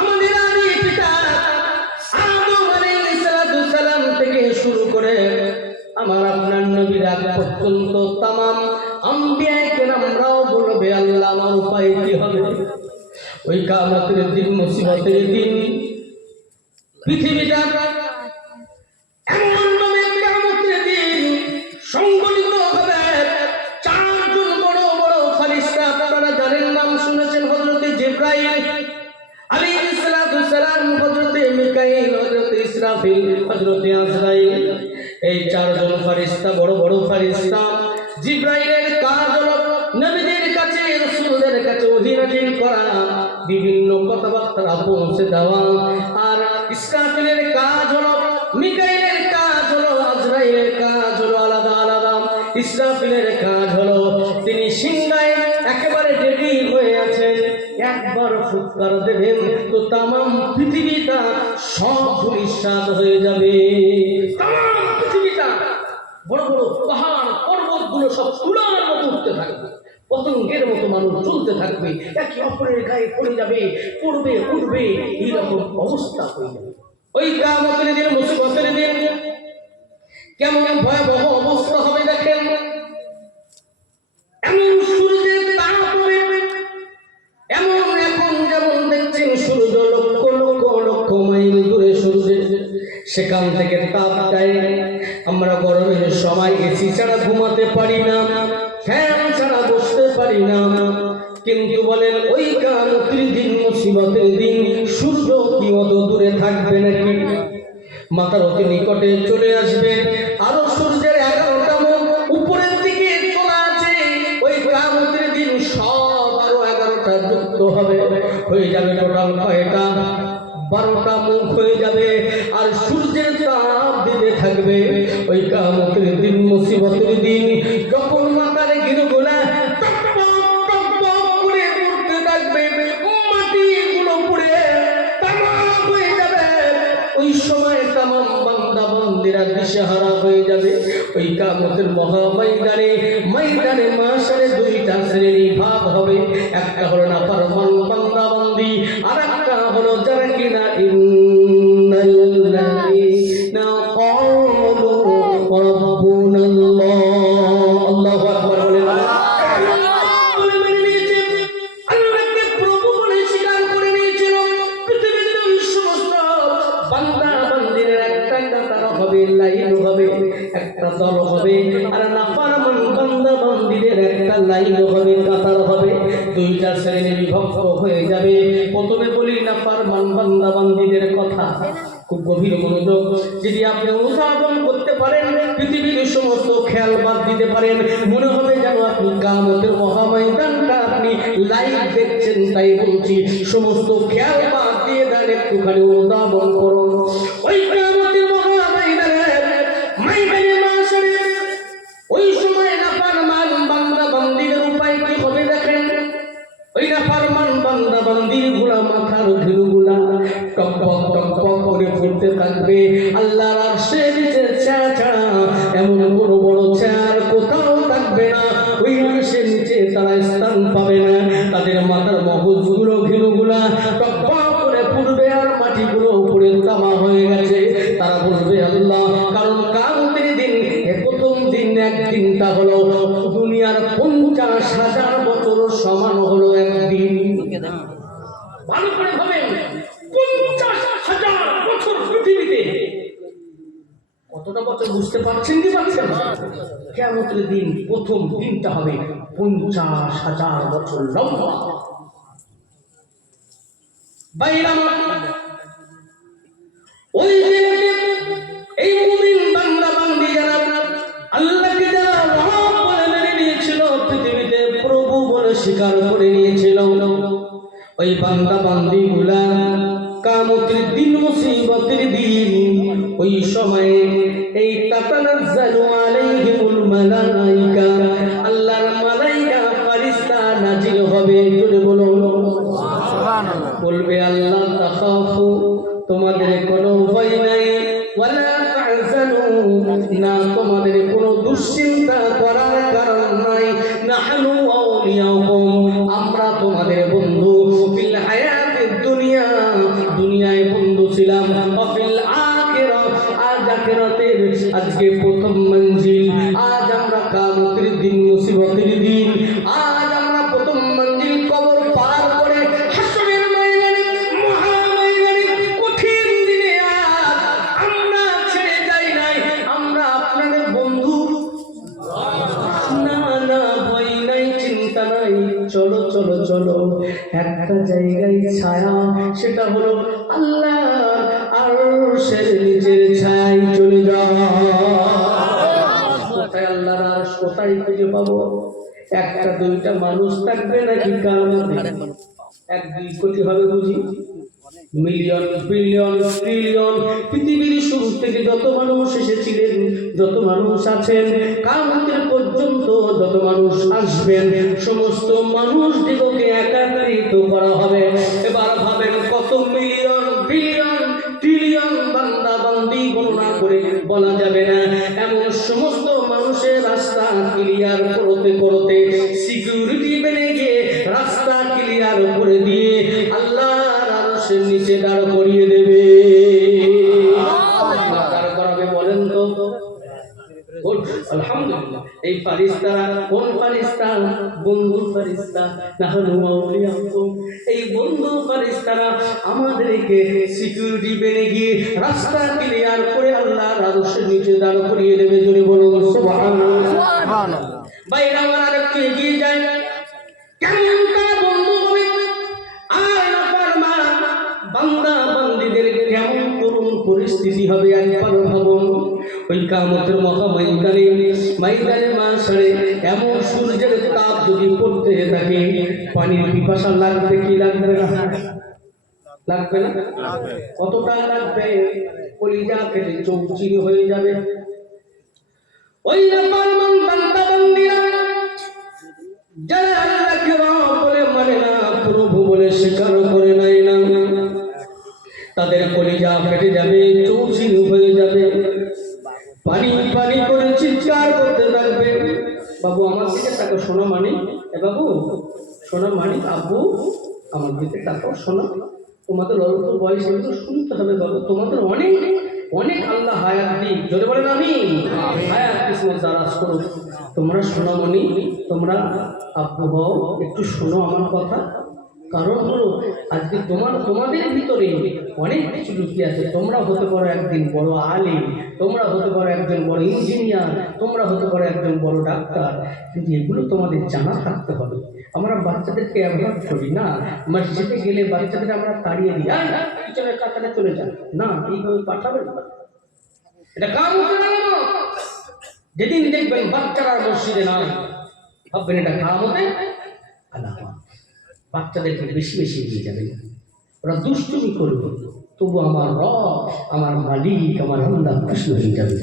আমাদের আদি পিতা আদম আলাইহিস সালাম থেকে শুরু করে আমার আপনার নবীর আগ পর্যন্ত तमाम আম্বিয়া কেরামরাও বলবে আল্লাহ আমার উপায় কি হবে? ওই কিয়ামতের দিন, মুসিবতের দিন, পৃথিবীটা এমন ভাবে কিয়ামতের দিন সংগঠিত হবে। 4 জন বড় বড় ফেরেশতা, আপনারা জানেন, নাম শুনেছেন, হযরত জিবরাইল আলাইহিস সালাম, হযরত মিকাইল, হযরত ইসলাম। জিব্রাইলের কাজ হলো নবীদের কাছে রাসূলদের কাছে ওহী নাযিল করা, বিভিন্ন কথাবার্তা পৌঁছে দেওয়া। আর ইসরাফিলের কাজ হলো, মিকাইলের কাজ হলো, আজরাইলের কাজ হলো আলাদা আলাদা। ইসরাফিলের কাজ হলো তিনি সিংহায় একেবারে রেডি হয়ে আছেন, একবার ফুৎকার দেবেন তো তামাম পৃথিবীটা সব ধূলিসাৎ হয়ে যাবে। তামাম পৃথিবীটা, বড় বড় পাহাড় পর্বতগুলো সব তুলার মতো উঠতে থাকবে, পতঙ্গের মতো মানুষ চলতে থাকবে, একে অপরের গায়ে পড়ে যাবে, পড়বে উঠবে, এইরকম অবস্থা হয়ে যাবে। ওই কিয়ামতের দিন, মুসিবতের দিন কেমন ভয়াবহ অবস্থা হবে দেখেন। এমন সূর্যের তাপ হবে, এমন এখন যেমন দেখছেন সূর্য লক্ষ লক্ষ লক্ষ মাইল দূরে সূর্য, সেখান থেকে তাপ দেয়। আমরা গরমের সময় এসি ছাড়া ঘুমাতে পারি না, ফ্যান ছাড়া বসতে পারি না, কিন্তু বলেন ওই কিয়ামতের দিন, মুসিবতের দিন সূর্য কি অত দূরে থাকবে নাকি? মাথার অতি নিকটে চলে আসবে। আরো সূর্যের 11টা মুখ উপরের দিকে চলে আছে। ওই কিয়ামতের দিন সব আরো 11টা যুক্ত হবে, হয়ে যাবে টোটাল কয়টা? 12টা মুখ হয়ে যাবে। আর সূর্যের তাপ দিতে থাকবে। ওই কিয়ামতের দিন, মুসিবতের দিন, যখন মাথার গিরগুলা করে উঠতে থাকবে, মাটিগুলো পুড়ে তামাক হয়ে যাবে, ওই সময় তামাম বান্দা বান্দিরা দিশেহারা হয়ে যাবে। ওই কিয়ামতের মহা ময়দানে, ময়দানে মাশারে 2টা শ্রেণী ভাগ হবে। একটা হলো নাফরমান বান্দা বান্দি, আর একটা হলো যারা কিনা ইন্নাল্লাযীনা ক্বালু রাব্বুনাল্লাহ, আল্লাহু আকবার বলেন। আল্লাহকে প্রভু বলে স্বীকার করে নিয়েছিল। পৃথিবীর সমস্ত বান্দা বান্দিদের একটা কাতার হবে, লাইন হবে, একটা দল হবে। আর নাফরমান বান্দা বান্দিদের একটা লাইন হবে, কাতার হবে, 2টা শ্রেণী বিভক্ত হয়ে যাবে। প্রথমে বলি নাফরমান বান্দা বান্দিদের কথা, খুব গভীর মনোযোগ। যদি আপনি অনুধাবন করতে পারেন, পৃথিবীর সমস্ত খেয়াল বাদ দিতে পারেন, মনে হবে যেন আপনি কিয়ামতের মহাময়দানটা আপনি লাইভ দেখছেন। তাই বলছি, সমস্ত খেয়াল বাদ দিয়ে দেন, একটুখানি অনুধাবন করুন। ওই কিয়ামতের মহাময়দানে, ময়দানে মাশারে, ওই সময় নাফরমান বান্দা বান্দিদের উপায় কি হবে দেখেন। ওই নাফরমান বান্দা বান্দির গুলা, মাথার ঘিরুগুলা টকবক টকবক করে ফুটতে থাকবে। আল্লাহর আরশের নিচে ছায়া, এমন বড় বড় চেয়ার কোথাও থাকবে না। ওই আরশের নিচে তারা স্থান পাবে না। তাদের মাথার মগজগুলো, ঘিরুগুলা টকবক করে ফুটবে, আর মাটিগুলো উপরে তামা হয়ে গেছে। তারা বলবে আল্লাহ, কারণ কিয়ামতের দিন, প্রথম দিন একদিনটা হলো দুনিয়ার 50,000 বছর সমান হলো একদিন। ভালো করে ভাবেন, 50,000 বছর পৃথিবীতে কতটা বছর বুঝতে পারছেন কি পারছেন? কিয়ামতের দিন প্রথম দিনটা হবে 50,000 বছর লম্বা। বাইরাম ওই দিনে এই মুমিন বান্দা বান্দি যারা আল্লাহকে যারা রব বলে মেনে নিয়েছিল, পৃথিবীতে প্রভু বলে স্বীকার করে নিয়েছিল, ওই বান্দা বান্দি গুলা কিয়ামতের দিন, মুসিবতের দিন, ওই সময়ে এই তাতানাজ্জালু আলাইহিমুল মালাইকা, আল্লাহর মালাইকা ফেরেশতা নাজিল হবে। জোরে বলুন সুবহানাল্লাহ। বলবে আল্লাহ তাখাফু, তোমাদের কোনো ভয় নাই, ওয়ালা তাহজানু, না তোমাদের কোনো দুশ্চিন্তা করার কারণ নাই, নাহনু আউলিয়াউকুম, আমরা তোমাদের বন্ধু, ফিল হায়াতিদ দুনিয়া, দুনিয়ায় বন্ধু ছিলাম, ওয়া ফিল আখিরাহ, আজ আখিরাতের আজকে প্রথম মঞ্জিল। আজ আমরা কিয়ামতের দিন, মুসিবতের দিন, আজ আমরা প্রথম মঞ্জিল কবর পার করে হাসরের ময়দানে, মহাময়দানে, কঠিন দিনে আজ আমরা ছেড়ে যাই নাই, আমরা আপনাদের বন্ধু। না না, ভয় নাই, চিন্তা নাই, চলো চলো চলো, একটা জায়গায় ছায়া, সেটা হলো আল্লাহ আরশের নিচের ছায়ায় চলে যাও। কোথায় আল্লাহর আরশ? লাশ কোথায় খুঁজে পাবো? একটা দুইটা মানুষ থাকবে নাকি কিয়ামতে? 1-2 কোটি হবে বুঝি? মিলিয়ন, বিলিয়ন, ট্রিলিয়ন, পৃথিবীর শুরু থেকে যত মানুষ এসেছিলেন, যত মানুষ আছেন, কিয়ামতের পর্যন্ত যত মানুষ আসবেন, সমস্ত মানুষদিগকে একত্রিত করা হবে। এবার ভাবেন কত মিলিয়ন, বিলিয়ন, ট্রিলিয়ন বান্দা বান্দি গণনা করে বলা যাবে না। এমন সমস্ত মানুষের রাস্তা ক্লিয়ার করতে করতে সিকিউরিটি বেড়ে গিয়ে রাস্তা ক্লিয়ার করে দিয়ে আল্লাহর আরশের নিচে দাঁড় করিয়ে দেবে। দাঁড় করাবে বলেন তো? আলহামদুলিল্লাহ। এই ফারিস্তারা কোন ফারিস্তা? বন্ধু ফারিস্তা। নাহনু আউলিয়াকুম। এই বন্ধু ফারিস্তারা আমাদেরকে সিকিউরিটি বেড়ে গিয়ে রাস্তা ক্লিয়ার করে আল্লাহর আরশের নিচে দাঁড় করিয়ে দেবে। জোরে বলুন সুবহানাল্লাহ। বাইরে আমার আরেকটু এগিয়ে যায়, কেমন তারা বন্ধু হবে আর নাফরমান বান্দা বান্দীদের কেমন করুণ পরিস্থিতি হবে একবার ভাবুন। ওই কিয়ামতের মহাময়দানে, ময়দানে মাশারে এমন সূর্যের তাপ যদি পড়তে থাকে, পানির পিপাসা লাগবে কি লাগবে না? লাগবে না? কতটা লাগবে? কলিজা কেটে চৌচির হয়ে যাবে। ওই নাফরমান বান্দা বান্দীরা যারা আল্লাহকে রব বলে মানে না, প্রভু বলে স্বীকার করে নাই না, তাদের কলিজা ফেটে যাবে, চৌচির হয়ে যাবে, পানি পানি করে চিৎকার করতে থাকবে। বাবু আমার দিকে তাকে শোনো মানি, এ বাবু শোনো মানি, আব্বু আমার দিকে তাকে শোনো, তোমাদের অল্প বয়স কিন্তু শুনতে হবে বাবু, তোমাদের অনেক অনেক আল্লাহ হায়াত দিই। জোরে বলেন আমি হায়াত কিসমত দারাজ করুক। তোমরা শোনো মানি, তোমরা আব্বু হও, একটু শোনো আমার কথা। কারণ হলো আজকে তোমাদের ভিতরে অনেক কিছু লুকিয়ে আছে। তোমরা হতে পারো একদিন বড় আলিম, তোমরা হতে পারো একজন বড় ইঞ্জিনিয়ার, তোমরা হতে পারো একজন বড় ডাক্তার, কিন্তু এগুলো তোমাদের জানা থাকতে হবে। আমরা বাচ্চাদেরকে অ্যাভয়েড করি না, মসজিদে গেলে বাচ্চাদের আমরা তাড়িয়ে দিই, পিছনের কাতারে চলে যান না, এইভাবে পাঠাবেন না। এটা কাম হতে পারে না। যেদিন দেখবেন বাচ্চারা মসজিদে নাই, ভাববেন এটা কাম হতে আলাদা। বাচ্চাদেরকে বেশি বেশি দিয়ে যাবে, ওরা দুষ্টুমি করবে, তবু আমার রব, আমার মালিক, আমার আল্লাহ খুশি হয়ে যাবে।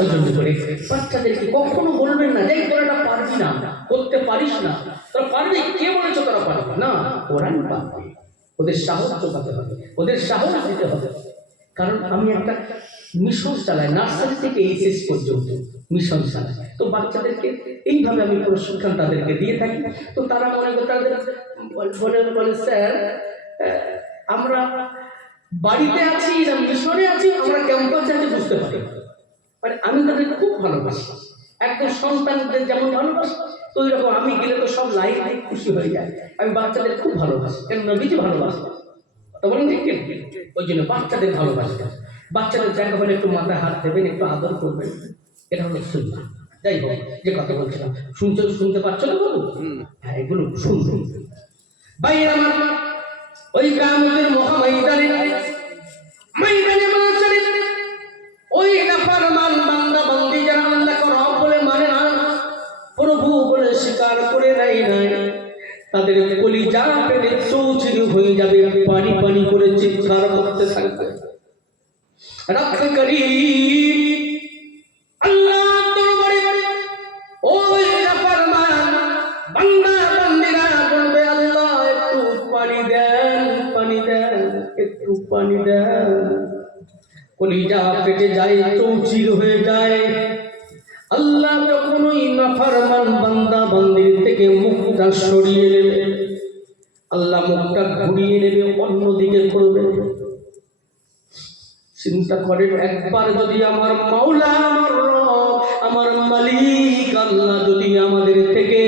ওই জন্য করে বাচ্চাদেরকে কখনো বলবেন না যে তোরা পারবি না, করতে পারিস না, তোরা পারবি, কে বলেছো তোরা পারবি না? ওরাই পারবে। ওদের সাহস জোগাতে হবে, ওদের সাহস দিতে হবে। কারণ আমি একটা মিশন চালাই, নার্সারি থেকে এইচএস পর্যন্ত মিশন চালাই। তো বাচ্চাদেরকে এইভাবে আমি প্রশিক্ষণ তাদেরকে দিয়ে থাকি। তো তারা মনে করে তাদের বলে স্যার আমরা বাড়িতে আছি না মিশনে আছি, আমরা ক্যাম্পাসে আছি বুঝতে পারি। মানে আমি তাদেরকে খুব ভালোবাসি, একদম সন্তানদের যেমন ভালোবাসি, তো ওই রকম আমি গেলে তো সব লাইফ খুশি হয়ে যায়। আমি বাচ্চাদের খুব ভালোবাসি, কেন নবীজি ভালোবাসি, তো বলেন ঠিক। ওই জন্য বাচ্চাদের ভালোবাসি। বাচ্চাদের জায়গা বলে একটু মাথায় হাত দেবেন, একটু আদর করবেন, এটা হলো সুন্নাহ। যাই হোক, যে কথা বলছিলাম শুনতে পাচ্ছ না বাবু? হ্যাঁ, এগুলো শুনতে ভাই আমার। ওই কিয়ামতের মহাময়দানে মাশারে ওই নাফরমান বান্দা বান্দি যারা আল্লাহকে রব বলে মানে না, প্রভু বলে স্বীকার করে নাই, তাদের কলিজা পেটে চৌচির হয়ে যাবে, পানি পানি করে চিৎকার করতে থাকবে। রব্বে করিম আল্লাহ দরবারে ওই নাফরমান বান্দা বান্দিরা বলবে, আল্লাহ একটু পানি দেন, পানি দেন, একটু পানি দেন। কলিজা পেটে যায়, চৌচির হয়ে যায়। আল্লাহ যখন ওই নাফরমান বান্দা বান্দির থেকে মুখটা সরিয়ে নেবে, আল্লাহ মুখটা ঘুরিয়ে নেবে, অন্যদিকে করবে। চিন্তা করেন, একবার যদি আমার মাওলা, আমার রব, আমার মালিক আল্লাহ যদি আমাদের থেকে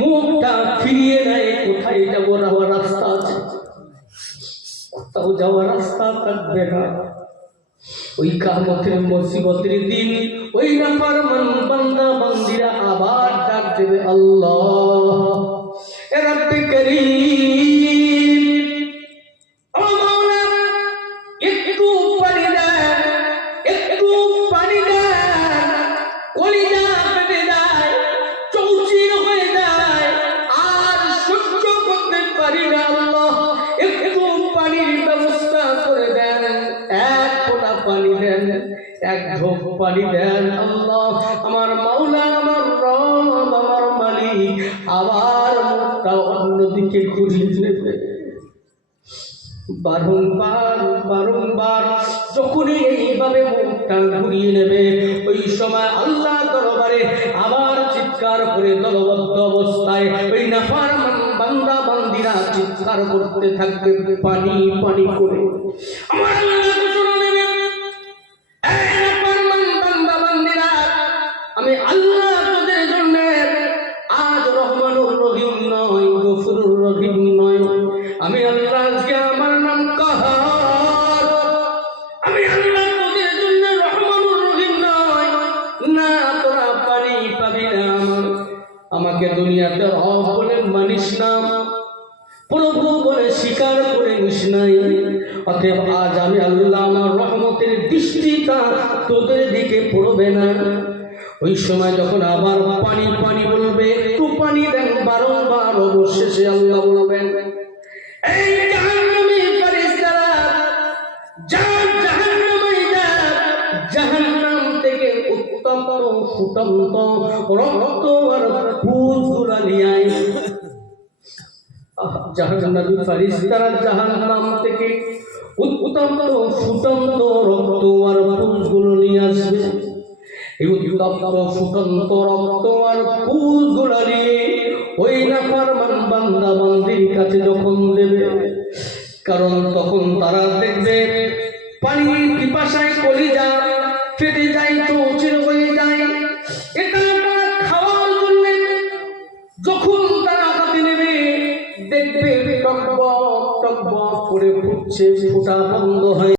মুখটা ফিরিয়ে নেয়, কোথায় যাওয়ার আমার রাস্তা আছে? কোথাও যাওয়ার রাস্তা থাকবে না। ওই কিয়ামতের মুসিবতের দিন ওই নাফরমান বান্দা বান্দিরা আবার ডাক দেবে, আল্লাহ রব্বে করিম, ও মাওলা একটু পানি দেন, একটু পানি দেন। কলিজা ঢোক পানি দেন আল্লাহ। আমার মাওলা, আমার রব, আমার মালিক আবার মুখটা অন্যদিকে ঘুরিয়ে নেবে। বারংবার বারংবার যখনই এইভাবে মুখটা ঘুরিয়ে নেবে, ওই সময় আল্লাহ দরবারে আবার চিৎকার করে দলবদ্ধ অবস্থায় ওই নাফরমান বান্দা বান্দিরা চিৎকার করতে থাকবে পানি পানি করে। আমার আল্লাহ ঘোষণা দেবে, এই নাফরমান বান্দা বান্দিরা, আমি আল্লাহ তোদের জন্য আজ রহমানুর রহিম নয়, গফুরুর রহিম নয়, আমি আল্লাহ আজকে আমার নাম কাহার। আমি আল্লাহ তোদের জন্য রহমানুর রহিম নয়, না তোরা পানি পাবি না। আমাকে দুনিয়াতে রব বলে মানিস না, প্রভু বলে স্বীকার করে নিস নাই। অতএব আজ আমি আল্লাহ আমার রহমতের দৃষ্টিটা তোদের দিকে পড়বে না। ওই সময় যখন আবার পানি পানি বলবে, একটু পানি দেন, বারংবার অবশেষে আল্লাহ বলবেন, এই জাহান্নামী ফেরেশতারা, জাহান্নামে যা, জাহান্নাম থেকে উত্তপ্ত ফুটন্ত রক্ত আর পুঁজগুলা নিয়ে আয়। জাহান্নামী ফেরেশতারা জাহান্নাম থেকে উত্তপ্ত ফুটন্ত রক্ত আর পুঁজগুলো নিয়ে আসবে। এই উত্তপ্ত ফুটন্ত রক্ত আর পুঁজগুলা নিয়ে ওই নাফরমান বান্দা বান্দির কাছে যখন দেবে, কারণ তখন তারা দেখবে পানির পিপাসায় কলিজা ফেটে যায়, চৌচির হয়ে যায়। এটা তারা খাওয়ার জন্য যখন তারা হাতে নেবে, দেখবে টকবক টকবক করে ফুটছে, ফোঁটা বন্ধ হয়।